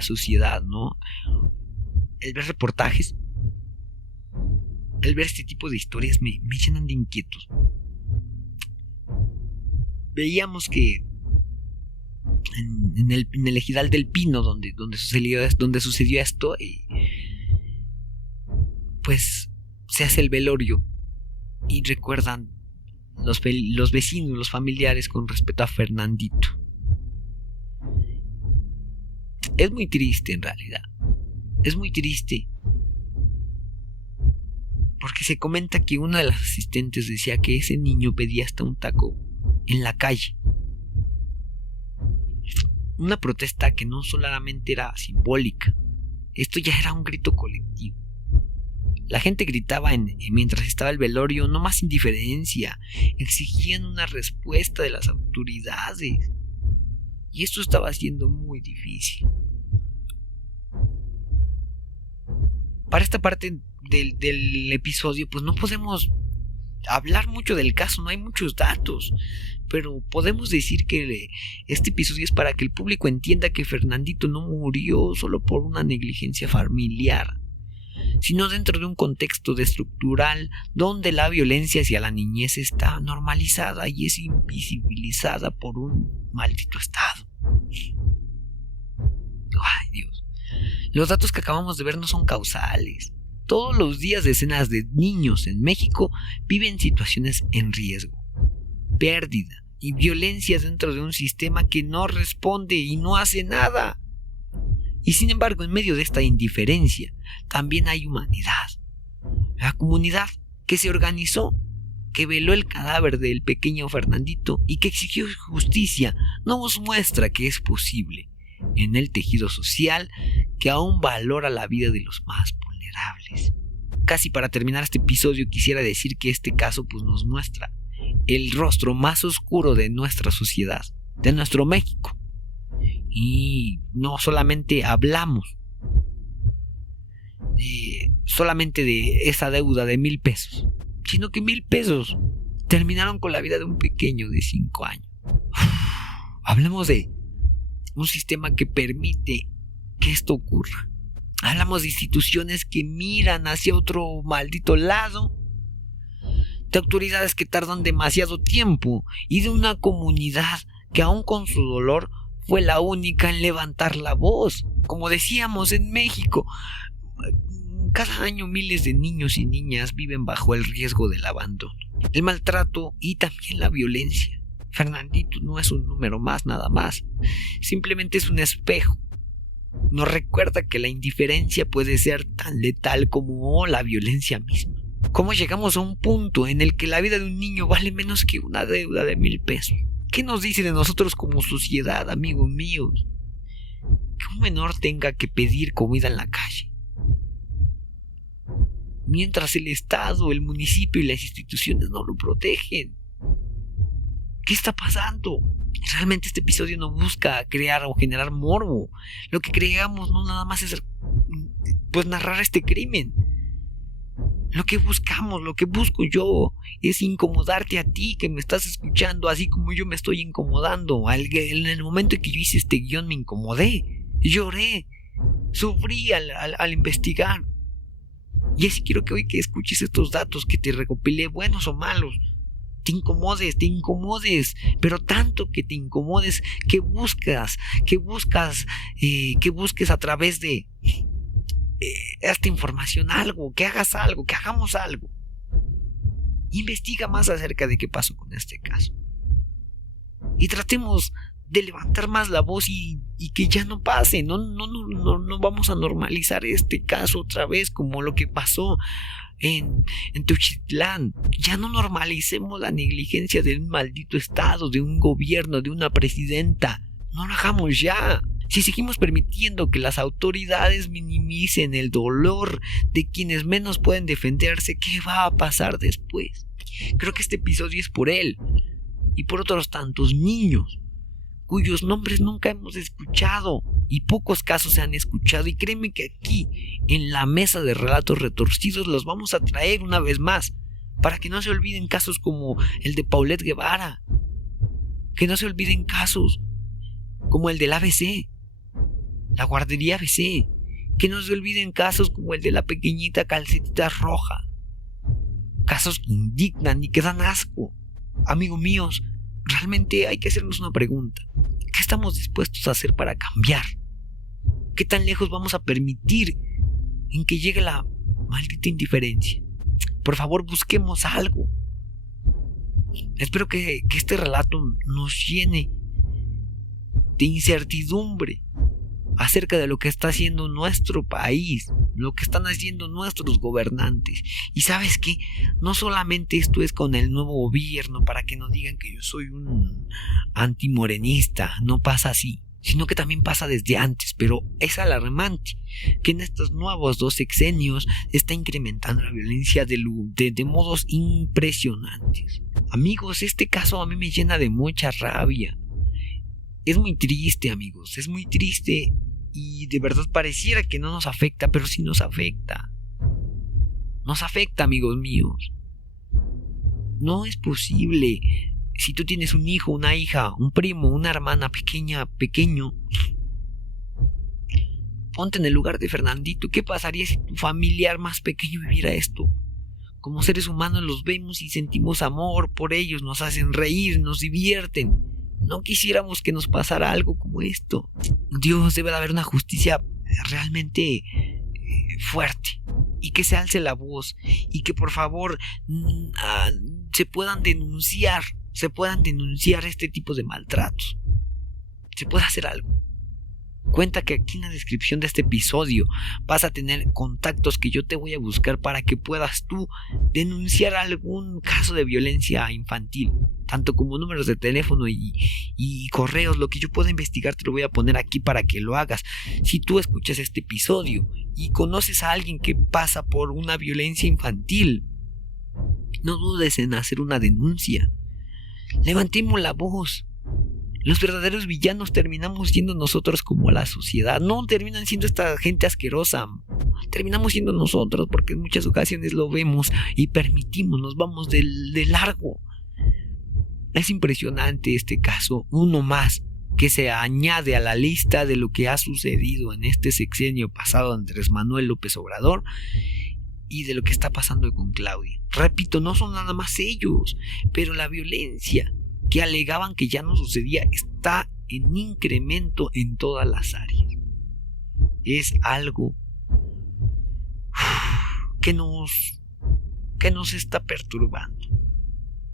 sociedad, ¿no? El ver reportajes, el ver este tipo de historias me llenan de inquietud. Veíamos que en el Ejidal del Pino, donde sucedió esto, pues se hace el velorio y recuerdan los vecinos, los familiares con respecto a Fernandito. Es muy triste, en realidad. Es muy triste porque se comenta que una de las asistentes decía que ese niño pedía hasta un taco en la calle. Una protesta que no solamente era simbólica, esto ya era un grito colectivo. La gente gritaba mientras estaba el velorio, no más indiferencia, exigían una respuesta de las autoridades. Y esto estaba siendo muy difícil. Para esta parte del episodio, pues no podemos hablar mucho del caso, no hay muchos datos, pero podemos decir que este episodio es para que el público entienda que Fernandito no murió solo por una negligencia familiar, sino dentro de un contexto estructural donde la violencia hacia la niñez está normalizada y es invisibilizada por un maldito Estado. Ay, Dios. Los datos que acabamos de ver no son causales. Todos los días decenas de niños en México viven situaciones en riesgo, pérdida y violencia dentro de un sistema que no responde y no hace nada. Y sin embargo, en medio de esta indiferencia, también hay humanidad. La comunidad que se organizó, que veló el cadáver del pequeño Fernandito y que exigió justicia, nos muestra que es posible en el tejido social que aún valora la vida de los más vulnerables. Casi para terminar este episodio quisiera decir que este caso nos muestra el rostro más oscuro de nuestra sociedad, de nuestro México. Y no solamente hablamos solamente de esa deuda de 1,000 pesos, sino que 1,000 pesos terminaron con la vida de un pequeño de 5 años. Hablamos de un sistema que permite que esto ocurra. Hablamos de instituciones que miran hacia otro maldito lado, de autoridades que tardan demasiado tiempo y de una comunidad que aún con su dolor fue la única en levantar la voz. Como decíamos, en México, cada año miles de niños y niñas viven bajo el riesgo del abandono, el maltrato y también la violencia. Fernandito no es un número más, nada más. Simplemente es un espejo. Nos recuerda que la indiferencia puede ser tan letal como la violencia misma. ¿Cómo llegamos a un punto en el que la vida de un niño vale menos que una deuda de 1,000 pesos? ¿Qué nos dice de nosotros como sociedad, amigos míos? Que un menor tenga que pedir comida en la calle, mientras el Estado, el municipio y las instituciones no lo protegen. ¿Qué está pasando? Realmente este episodio no busca crear o generar morbo. Lo que creamos no nada más es narrar este crimen. Lo que buscamos, lo que busco yo es incomodarte a ti que me estás escuchando, así como yo me estoy incomodando. En el momento en que yo hice este guión me incomodé, lloré, sufrí al investigar. Y así quiero que hoy que escuches estos datos que te recopilé, buenos o malos, te incomodes, pero tanto que te incomodes que busques a través de esta información algo, que hagas algo, que hagamos algo. Investiga más acerca de qué pasó con este caso y tratemos de levantar más la voz y que ya no pase. No vamos a normalizar este caso otra vez como lo que pasó en Teuchitlán. Ya no normalicemos la negligencia de un maldito estado, de un gobierno, de una presidenta. No lo hagamos ya. Si seguimos permitiendo que las autoridades minimicen el dolor de quienes menos pueden defenderse, ¿qué va a pasar después? Creo que este episodio es por él y por otros tantos niños cuyos nombres nunca hemos escuchado y pocos casos se han escuchado, y créeme que aquí en la mesa de relatos retorcidos los vamos a traer una vez más para que no se olviden casos como el de Paulette Guevara, que no se olviden casos como el del ABC, la guardería ABC, que no se olviden casos como el de la pequeñita Calcetita Roja, casos que indignan y que dan asco. Amigos míos, realmente hay que hacernos una pregunta: ¿qué estamos dispuestos a hacer para cambiar? ¿Qué tan lejos vamos a permitir en que llegue la maldita indiferencia? Por favor, busquemos algo. Espero que este relato nos llene de incertidumbre acerca de lo que está haciendo nuestro país, lo que están haciendo nuestros gobernantes. Y ¿sabes qué? No solamente esto es con el nuevo gobierno para que no digan que yo soy un antimorenista, no pasa así, sino que también pasa desde antes, pero es alarmante que en estos nuevos 2 sexenios está incrementando la violencia de modos impresionantes. Amigos, este caso a mí me llena de mucha rabia. Es muy triste, amigos, es muy triste. Y de verdad pareciera que no nos afecta, pero sí nos afecta. Nos afecta, amigos míos. No es posible. Si tú tienes un hijo, una hija, un primo, una hermana pequeño, ponte en el lugar de Fernandito. ¿Qué pasaría si tu familiar más pequeño viviera esto? Como seres humanos los vemos y sentimos amor por ellos, nos hacen reír, nos divierten. No quisiéramos que nos pasara algo como esto. Dios, debe de haber una justicia realmente fuerte, y que se alce la voz, y que por favor se puedan denunciar este tipo de maltratos. Se puede hacer algo. Cuenta que aquí en la descripción de este episodio vas a tener contactos que yo te voy a buscar para que puedas tú denunciar algún caso de violencia infantil, tanto como números de teléfono y correos. Lo que yo pueda investigar te lo voy a poner aquí para que lo hagas. Si tú escuchas este episodio y conoces a alguien que pasa por una violencia infantil, no dudes en hacer una denuncia. Levantemos la voz. Los verdaderos villanos terminamos siendo nosotros como la sociedad. No terminan siendo esta gente asquerosa. Terminamos siendo nosotros, porque en muchas ocasiones lo vemos y permitimos, nos vamos de largo. Es impresionante este caso, uno más que se añade a la lista de lo que ha sucedido en este sexenio pasado de Andrés Manuel López Obrador y de lo que está pasando con Claudia. Repito, no son nada más ellos, pero la violencia que alegaban que ya no sucedía está en incremento en todas las áreas. Es algo que nos está perturbando.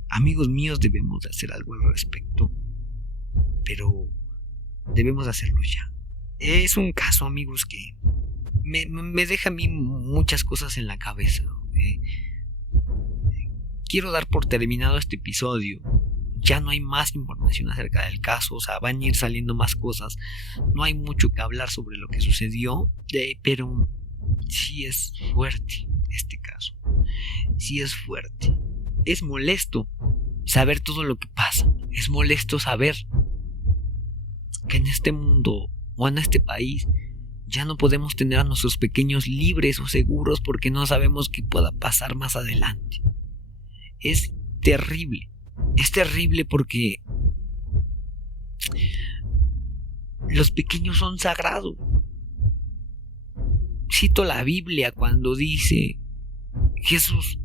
Amigos míos, debemos de hacer algo al respecto, pero debemos hacerlo ya. Es un caso, amigos, que me deja a mí muchas cosas en la cabeza. Quiero dar por terminado este episodio. Ya no hay más información acerca del caso, o sea, van a ir saliendo más cosas. No hay mucho que hablar sobre lo que sucedió, pero sí es fuerte este caso. Sí es fuerte. Es molesto saber todo lo que pasa. Es molesto saber que en este mundo o en este país ya no podemos tener a nuestros pequeños libres o seguros porque no sabemos qué pueda pasar más adelante. Es terrible. Es terrible porque los pequeños son sagrados. Cito la Biblia cuando dice: Jesús,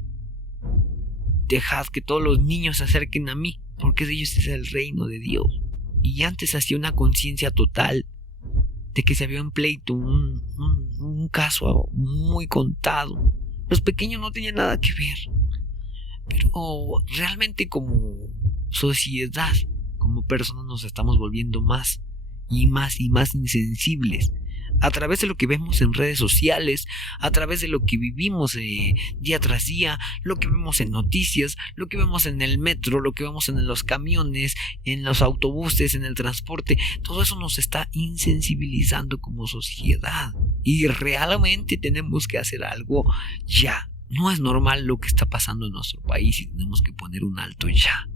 dejad que todos los niños se acerquen a mí, porque de ellos es el reino de Dios. Y antes hacía una conciencia total de que se había un pleito, un caso muy contado. Los pequeños no tenían nada que ver. Pero realmente como sociedad, como personas, nos estamos volviendo más y más insensibles a través de lo que vemos en redes sociales, a través de lo que vivimos día tras día, lo que vemos en noticias, lo que vemos en el metro, lo que vemos en los camiones, en los autobuses, en el transporte. Todo eso nos está insensibilizando como sociedad y realmente tenemos que hacer algo ya. No es normal lo que está pasando en nuestro país y tenemos que poner un alto ya.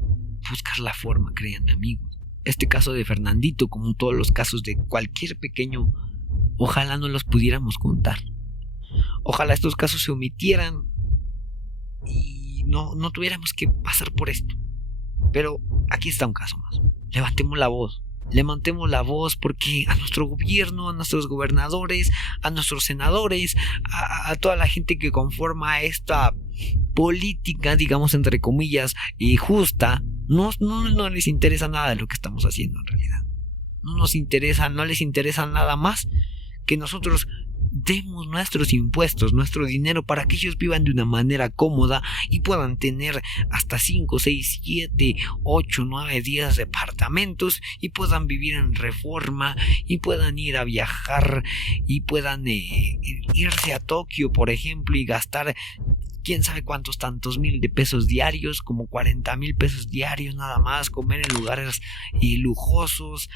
Buscar la forma, créanme, amigos. Este caso de Fernandito, como todos los casos de cualquier pequeño, ojalá no los pudiéramos contar. Ojalá estos casos se omitieran y no tuviéramos que pasar por esto. Pero aquí está un caso más. Levantemos la voz. Levantemos la voz porque a nuestro gobierno, a nuestros gobernadores, a nuestros senadores, a toda la gente que conforma esta política, digamos entre comillas, justa, no les interesa nada de lo que estamos haciendo en realidad. No les interesa nada más que nosotros demos nuestros impuestos, nuestro dinero, para que ellos vivan de una manera cómoda y puedan tener hasta 5, 6, 7, 8, 9, 10 departamentos y puedan vivir en Reforma y puedan ir a viajar y puedan irse a Tokio, por ejemplo, y gastar quién sabe cuántos tantos mil de pesos diarios, como 40,000 pesos diarios nada más, comer en lugares lujosos.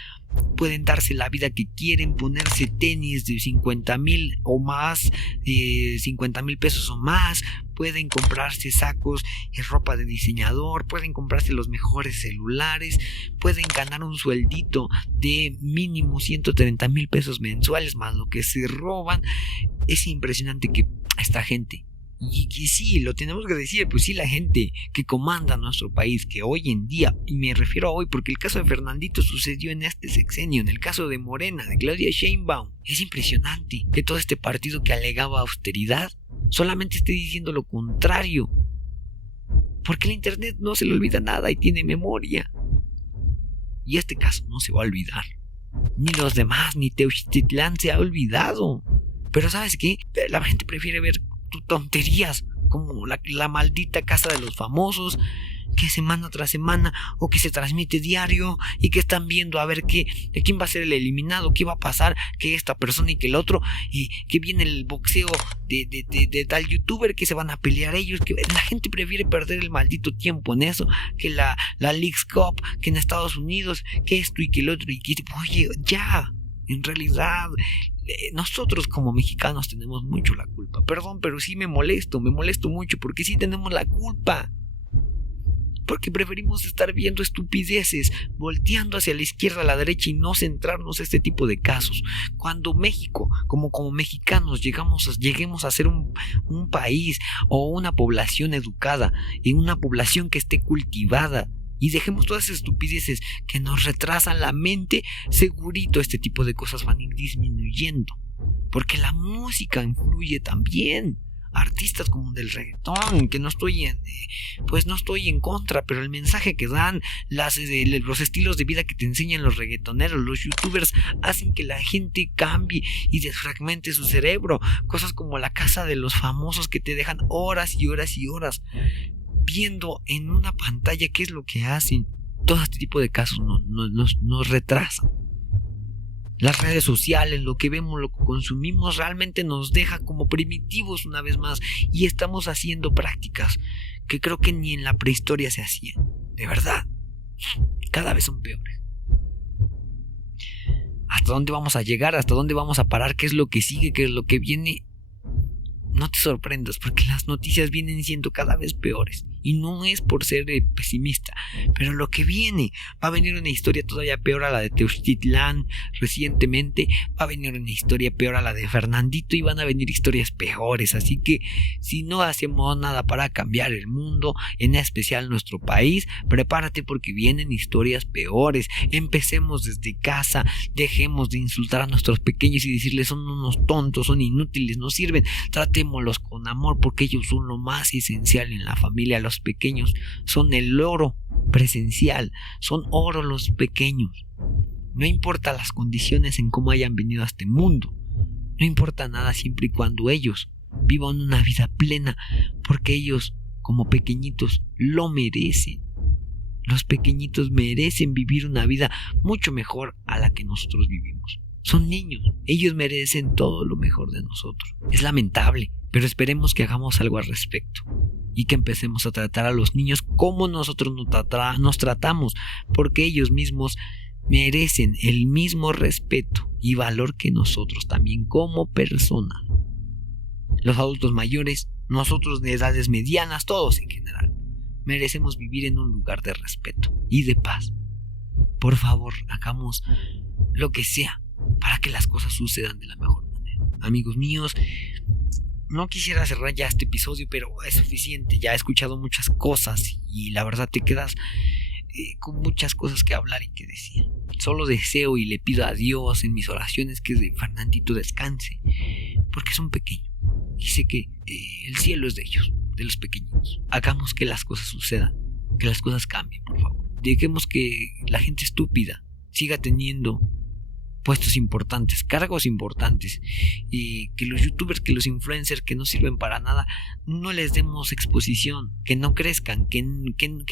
Pueden darse la vida que quieren, ponerse tenis de 50,000 o más, 50,000 pesos o más. Pueden comprarse sacos y ropa de diseñador, pueden comprarse los mejores celulares, pueden ganar un sueldito de mínimo 130,000 pesos mensuales más lo que se roban. Es impresionante que esta gente, y sí, lo tenemos que decir, pues sí, la gente que comanda nuestro país, que hoy en día, y me refiero a hoy porque el caso de Fernandito sucedió en este sexenio, en el caso de Morena, de Claudia Sheinbaum, es impresionante que todo este partido que alegaba austeridad solamente esté diciendo lo contrario, porque el internet no se le olvida nada y tiene memoria. Y este caso no se va a olvidar. Ni los demás, ni Teuchtitlán se ha olvidado. Pero ¿sabes qué? La gente prefiere ver tonterías como la maldita casa de los famosos, que semana tras semana o que se transmite diario y que están viendo a ver quién va a ser el eliminado, qué va a pasar, que esta persona y que el otro, y que viene el boxeo de tal youtuber, que se van a pelear ellos, que la gente prefiere perder el maldito tiempo en eso, que la Leagues Cup, que en Estados Unidos, que esto y que el otro, y que oye, ya, en realidad nosotros como mexicanos tenemos mucho la culpa. Perdón, pero sí me molesto mucho, porque sí tenemos la culpa. Porque preferimos estar viendo estupideces, volteando hacia la izquierda, a la derecha, y no centrarnos en este tipo de casos. Cuando México, como mexicanos, lleguemos a ser un país o una población educada, y una población que esté cultivada, y dejemos todas esas estupideces que nos retrasan la mente, segurito este tipo de cosas van a ir disminuyendo. Porque la música influye también. Artistas como del reggaetón, que no estoy en contra, pero el mensaje que dan, los estilos de vida que te enseñan los reggaetoneros, los youtubers, hacen que la gente cambie y desfragmente su cerebro. Cosas como la casa de los famosos, que te dejan horas y horas y horas viendo en una pantalla qué es lo que hacen. Todo este tipo de casos nos retrasan. Las redes sociales, lo que vemos, lo que consumimos, realmente nos deja como primitivos una vez más, y estamos haciendo prácticas que creo que ni en la prehistoria se hacían. De verdad, cada vez son peores. ¿Hasta dónde vamos a llegar? ¿Hasta dónde vamos a parar? ¿Qué es lo que sigue? ¿Qué es lo que viene? No te sorprendas, porque las noticias vienen siendo cada vez peores. Y no es por ser pesimista, pero lo que viene, va a venir una historia todavía peor a la de Teuchtitlán recientemente, va a venir una historia peor a la de Fernandito, y van a venir historias peores. Así que si no hacemos nada para cambiar el mundo, en especial nuestro país, prepárate, porque vienen historias peores. Empecemos desde casa, dejemos de insultar a nuestros pequeños y decirles son unos tontos, son inútiles, no sirven. Tratémoslos con amor, porque ellos son lo más esencial en la familia. Los pequeños son el oro presencial, son oro los pequeños. No importa las condiciones en cómo hayan venido a este mundo, no importa nada siempre y cuando ellos vivan una vida plena, porque ellos como pequeñitos lo merecen. Los pequeñitos merecen vivir una vida mucho mejor a la que nosotros vivimos. Son niños, ellos merecen todo lo mejor de nosotros. Es lamentable, pero esperemos que hagamos algo al respecto y que empecemos a tratar a los niños como nosotros nos tratamos, porque ellos mismos merecen el mismo respeto y valor que nosotros también como personas. Los adultos mayores, nosotros de edades medianas, todos en general, merecemos vivir en un lugar de respeto y de paz. Por favor, hagamos lo que sea para que las cosas sucedan de la mejor manera. Amigos míos, no quisiera cerrar ya este episodio, pero es suficiente. Ya he escuchado muchas cosas y la verdad te quedas con muchas cosas que hablar y que decir. Solo deseo y le pido a Dios en mis oraciones que Fernandito descanse, porque son pequeños y sé que el cielo es de ellos, de los pequeñitos. Hagamos que las cosas sucedan, que las cosas cambien, por favor. Dejemos que la gente estúpida siga teniendo puestos importantes, cargos importantes, y que los youtubers, que los influencers que no sirven para nada, no les demos exposición, que no crezcan, que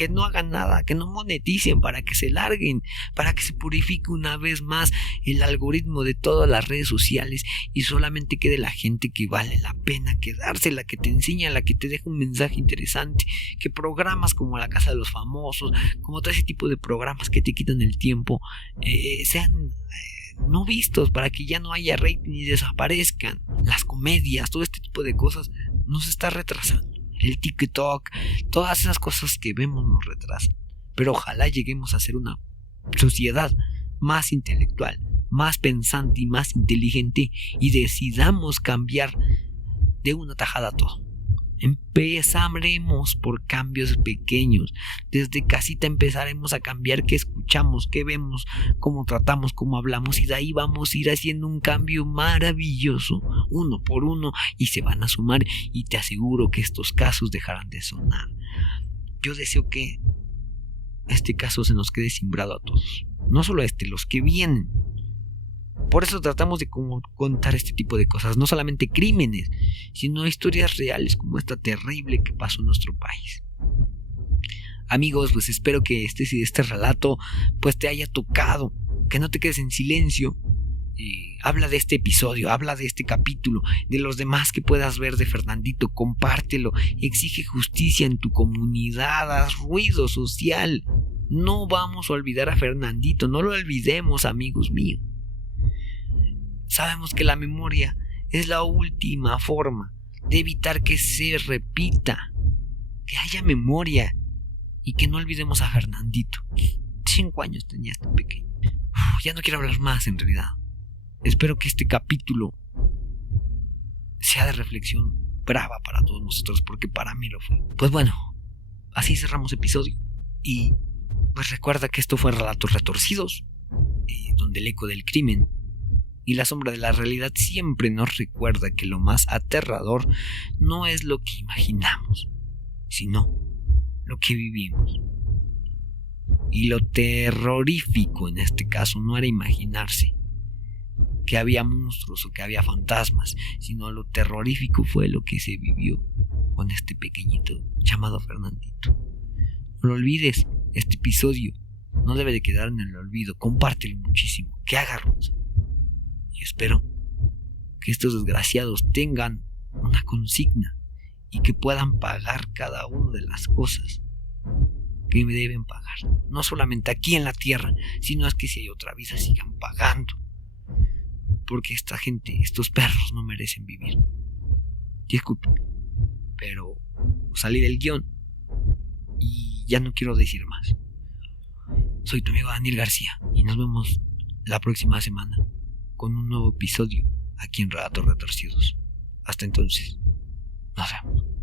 no hagan nada, que no moneticen, para que se larguen, para que se purifique una vez más el algoritmo de todas las redes sociales y solamente quede la gente que vale la pena quedarse, la que te enseña, la que te deja un mensaje interesante, que programas como La Casa de los Famosos, como todo ese tipo de programas que te quitan el tiempo, sean no vistos, para que ya no haya rating y desaparezcan. Las comedias, todo este tipo de cosas nos está retrasando. El TikTok, todas esas cosas que vemos nos retrasan. Pero ojalá lleguemos a ser una sociedad más intelectual, más pensante y más inteligente, y decidamos cambiar de una tajada todo. Empezaremos por cambios pequeños. Desde casita empezaremos a cambiar qué escuchamos, qué vemos, cómo tratamos, cómo hablamos, y de ahí vamos a ir haciendo un cambio maravilloso, uno por uno, y se van a sumar, y te aseguro que estos casos dejarán de sonar. Yo deseo que este caso se nos quede cimbrado a todos. No solo los que vienen. Por eso tratamos de contar este tipo de cosas, no solamente crímenes, sino historias reales como esta terrible que pasó en nuestro país. Amigos, pues espero que este relato pues te haya tocado, que no te quedes en silencio. Habla de este episodio, habla de este capítulo, de los demás que puedas ver de Fernandito, compártelo, exige justicia en tu comunidad, haz ruido social. No vamos a olvidar a Fernandito, no lo olvidemos, amigos míos. Sabemos que la memoria es la última forma de evitar que se repita, que haya memoria y que no olvidemos a Fernandito. 5 años tenía este pequeño. Ya no quiero hablar más en realidad. Espero que este capítulo sea de reflexión brava para todos nosotros, porque para mí lo fue. Pues bueno, así cerramos episodio. Y pues recuerda que esto fue Relatos Retorcidos, donde el eco del crimen y la sombra de la realidad siempre nos recuerda que lo más aterrador no es lo que imaginamos, sino lo que vivimos. Y lo terrorífico en este caso no era imaginarse que había monstruos o que había fantasmas, sino lo terrorífico fue lo que se vivió con este pequeñito llamado Fernandito. No lo olvides, este episodio no debe de quedar en el olvido. Compártelo muchísimo, que haga ruido. Y espero que estos desgraciados tengan una consigna y que puedan pagar cada una de las cosas que me deben pagar. No solamente aquí en la tierra, sino es que si hay otra vida sigan pagando. Porque esta gente, estos perros no merecen vivir. Disculpen, pero salí del guión y ya no quiero decir más. Soy tu amigo Daniel García y nos vemos la próxima semana con un nuevo episodio aquí en Relatos Retorcidos. Hasta entonces, nos vemos.